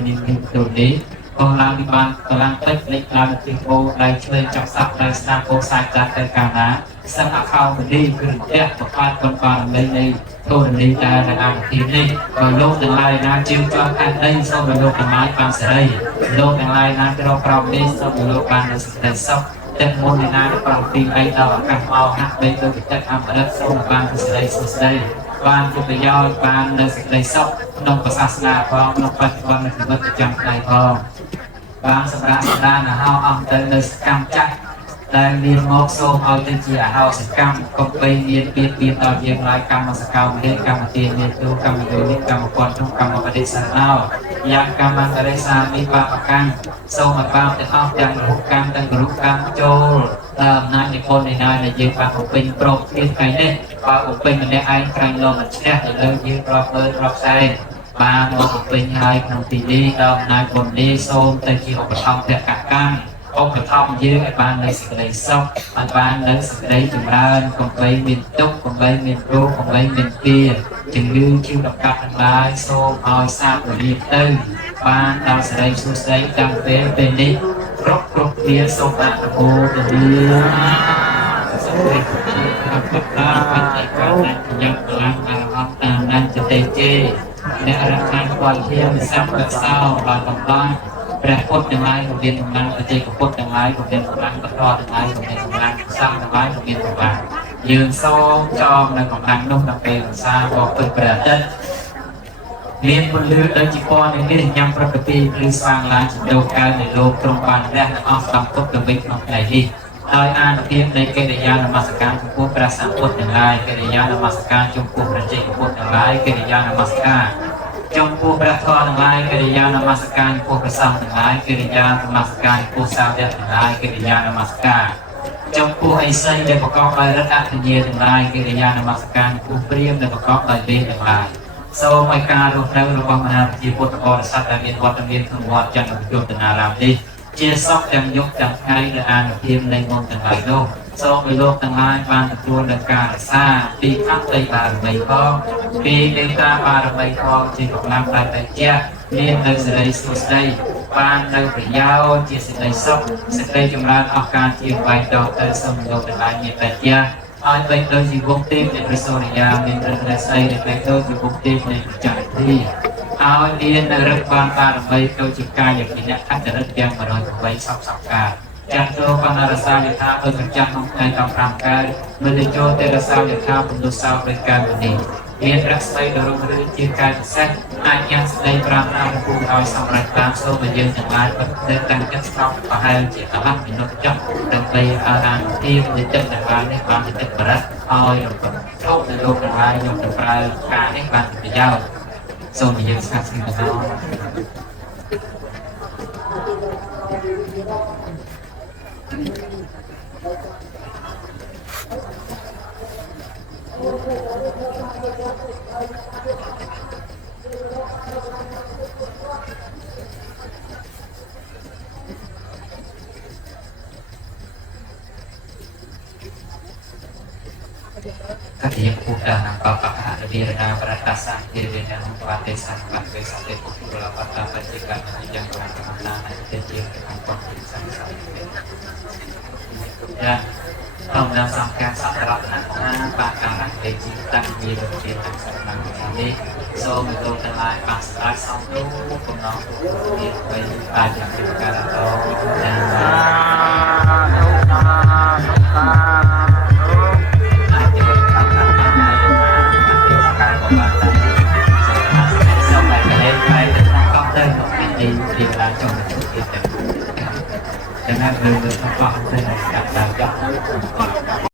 នេះទូនេះផងឡើងបានឡើងពេញលេខឡើងទីបូដែលឆ្លើយចាប់សាប់ដែលស្ដាប់ពោសាយចាត់ទៅកាលណាសិនអខោមនីគឺផ្ទះប្រកាសប៉ុនបាននៃទូនីដែលអានទីនេះក៏លោកទាំងឡាយណាជឿជាក់ខាងនេះសូមឲ្យលោកទាំងឡាយបានសេរីលោកទាំងឡាយណាក្រប្រោនេះសូមឲ្យលោកបានសេចក្តីសុខចិត្តមុននៃណាប្រងទីអីដល់ឱកាសមកហាក់បីទៅចិត្តអមរិតសូមបានសេចក្តីសុខស្ដីបានជាប្រយោជន៍បាននៅសេចក្តីសុខក្នុងសាសនាផងក្នុងបច្ចុប្បន្នជីវិតប្រចាំថ្ងៃផងបានសម្រាប់សម្ដានអាហោអង្គទៅនៅសកម្មចាស់ដែលមានមកសូមឲ្យទៅជាអាហោសកម្មកុំបីមានពៀតដល់យើងឡើយកម្មសកម្មនេះកម្មទាននេះទូកម្មយុនេះកម្មពន្ធក្នុងកម្មបដិសណ្ដោយ៉ាងកម្មអរិសាមីបាបកម្មសូមឲ្យបាបទាំងអស់ទាំងរូបកម្មទាំងរូបកម្មចូលដល់អំណាចនៃពលនៃណាដែលយើងបានបំពេញប្រកទៀតថ្ងៃនេះបើបំពេញម្នាក់ឯងក្រែងលោកមិនឈ្នះទៅលើយើងរាប់មើលរាប់សែនបានមកបំពេញហើយក្នុងទីនេះដល់អំណាចបុណ្យនេះសូមទៅជាឧបត្ថម្ភភគកម្មឧបត្ថម្ភយើងឲ្យបាននៅសេចក្តីសុខឲ្យបាននៅសេចក្តីចម្រើនកុំបីមានទុក្ខកុំបីមានរោគកុំបីមានពីជំងឺជឿដកាត់ទាំងឡាយសូមឲ្យសាបរៀបទៅបានដល់សេរីសុខស្ដីតាំងពេលនេះគ្រប់គ្នាសូមអនុមោទនាសូមយ៉ាងឡើងអរហន្តតាមនន្តទេជេអ្នករក្សាគាត់ជាសម្បត្តិសោបានតំបានព្រះពុទ្ធទាំងឡាយក៏មានកម្លាំងប្រតិកពុទ្ធទាំងឡាយក៏មានកម្លាំងបន្តទាំងឡាយក៏មានកម្លាំងសង្ឃទាំងឡាយក៏មានកម្លាំងយើងសូមចងនៅកម្លាំងនោះដល់ពេលរក្សាបបិទ្ធព្រះអាទិត្យ เรียนบนเรือโดยจีปอนในเรื่องยำประกติหรือสร้างลานจิตโดการในโลกตรงบานแรกออกสามพุทธวิกในที่โดยอ่านเพียงในเกณฑ์ยานมัสการจงพูดประสานพุทธอย่างไรเกณฑ์ยานมัสการจงพูดประเจกพุทธอย่างไรเกณฑ์ยานมัสการจงพูดประทอนอย่างไรเกณฑ์ยานมัสการพูดประสานอย่างไรเกณฑ์ยานมัสการพูดสาวอย่างไรเกณฑ์ยานมัสการจงพูดไอ้ไส้ในประกอบไปรัตนเยียอย่างไรเกณฑ์ยานมัสการพูดเปรี้ยมในประกอบไปเบี้ยอย่างไรសូមឲ្យការរស់នៅរបស់មហាប្រជាពុទ្ធបរិស័ទដែលមានវត្តមានក្នុងវត្តចន្ទយុទ្ធនារាមនេះជាសុខទាំងយប់ទាំងថ្ងៃនៅអានុភាពនៃមន្តទាំងឡាយនោះសូមឲ្យលោកទាំងឡាយបានទទួលនូវការរក្សាពីអតីតបារមីផងពីមេត្តាបារមីផងជាកម្លាំងដែលតែជាមាននៅសេរីសុខស្ដីបាននៅប្រយោជន៍ជាសេចក្ដីសុខសេចក្ដីចម្រើនអស់ការជាវាយតទៅសូមលោកទាំងឡាយមានតែជាឲ្យបែកដូចជាវងទេពនៃព្រះសូរិយាមានព្រះរាស្រីដែលបែកដូចជាវងទេពនៃព្រះចន្ទទីឲ្យមានរិទ្ធបានបារមីដូចជាកាយវិញ្ញាណអត្តរិទ្ធទាំង108សពសការចាត់ចូលបណ្ណារសាយថាដោយប្រចាំក្នុងថ្ងៃទាំង5កើតមិនได้ចូលទេរសាយថាពន្លុសោដោយការនេះមានរស្មីដ៏រុងរឿងជាកាយពិសេសអាចញ៉ាំស្ដីប្រាថ្នាពូឲ្យសម្រេចតាមសូមឲ្យយើងទាំងឡាយពិតទៅតាមចិត្តស្ងប់ប្រហែលជាអរហវិនុតចុះដើម្បីអារានទីនៃចិត្តទាំងឡាយនេះបានទៅបរិទ្ធឲ្យរំពឹងជោគនៅលោកទាំងឡាយយកទៅប្រើការនេះបានប្រយោជន៍សូមឲ្យយើងស្ងាត់ស្ងៀមទៅถ้าที่ยังพูดได้นะปะปะหาเรียนนาประทับสังเกตเรียนนาปฏิสังปัจเวสังเกตปุถุระปัตตาปัจจิการที่ยังกำลังทำนาในเทียมกับความคิดสังสรรค์dan dalam sampai saat terlaksana bakaran leji dan biru kita senang ini so betul telah pasrah satu penong untuk pajak negara dan Karena belum berapa dengan kata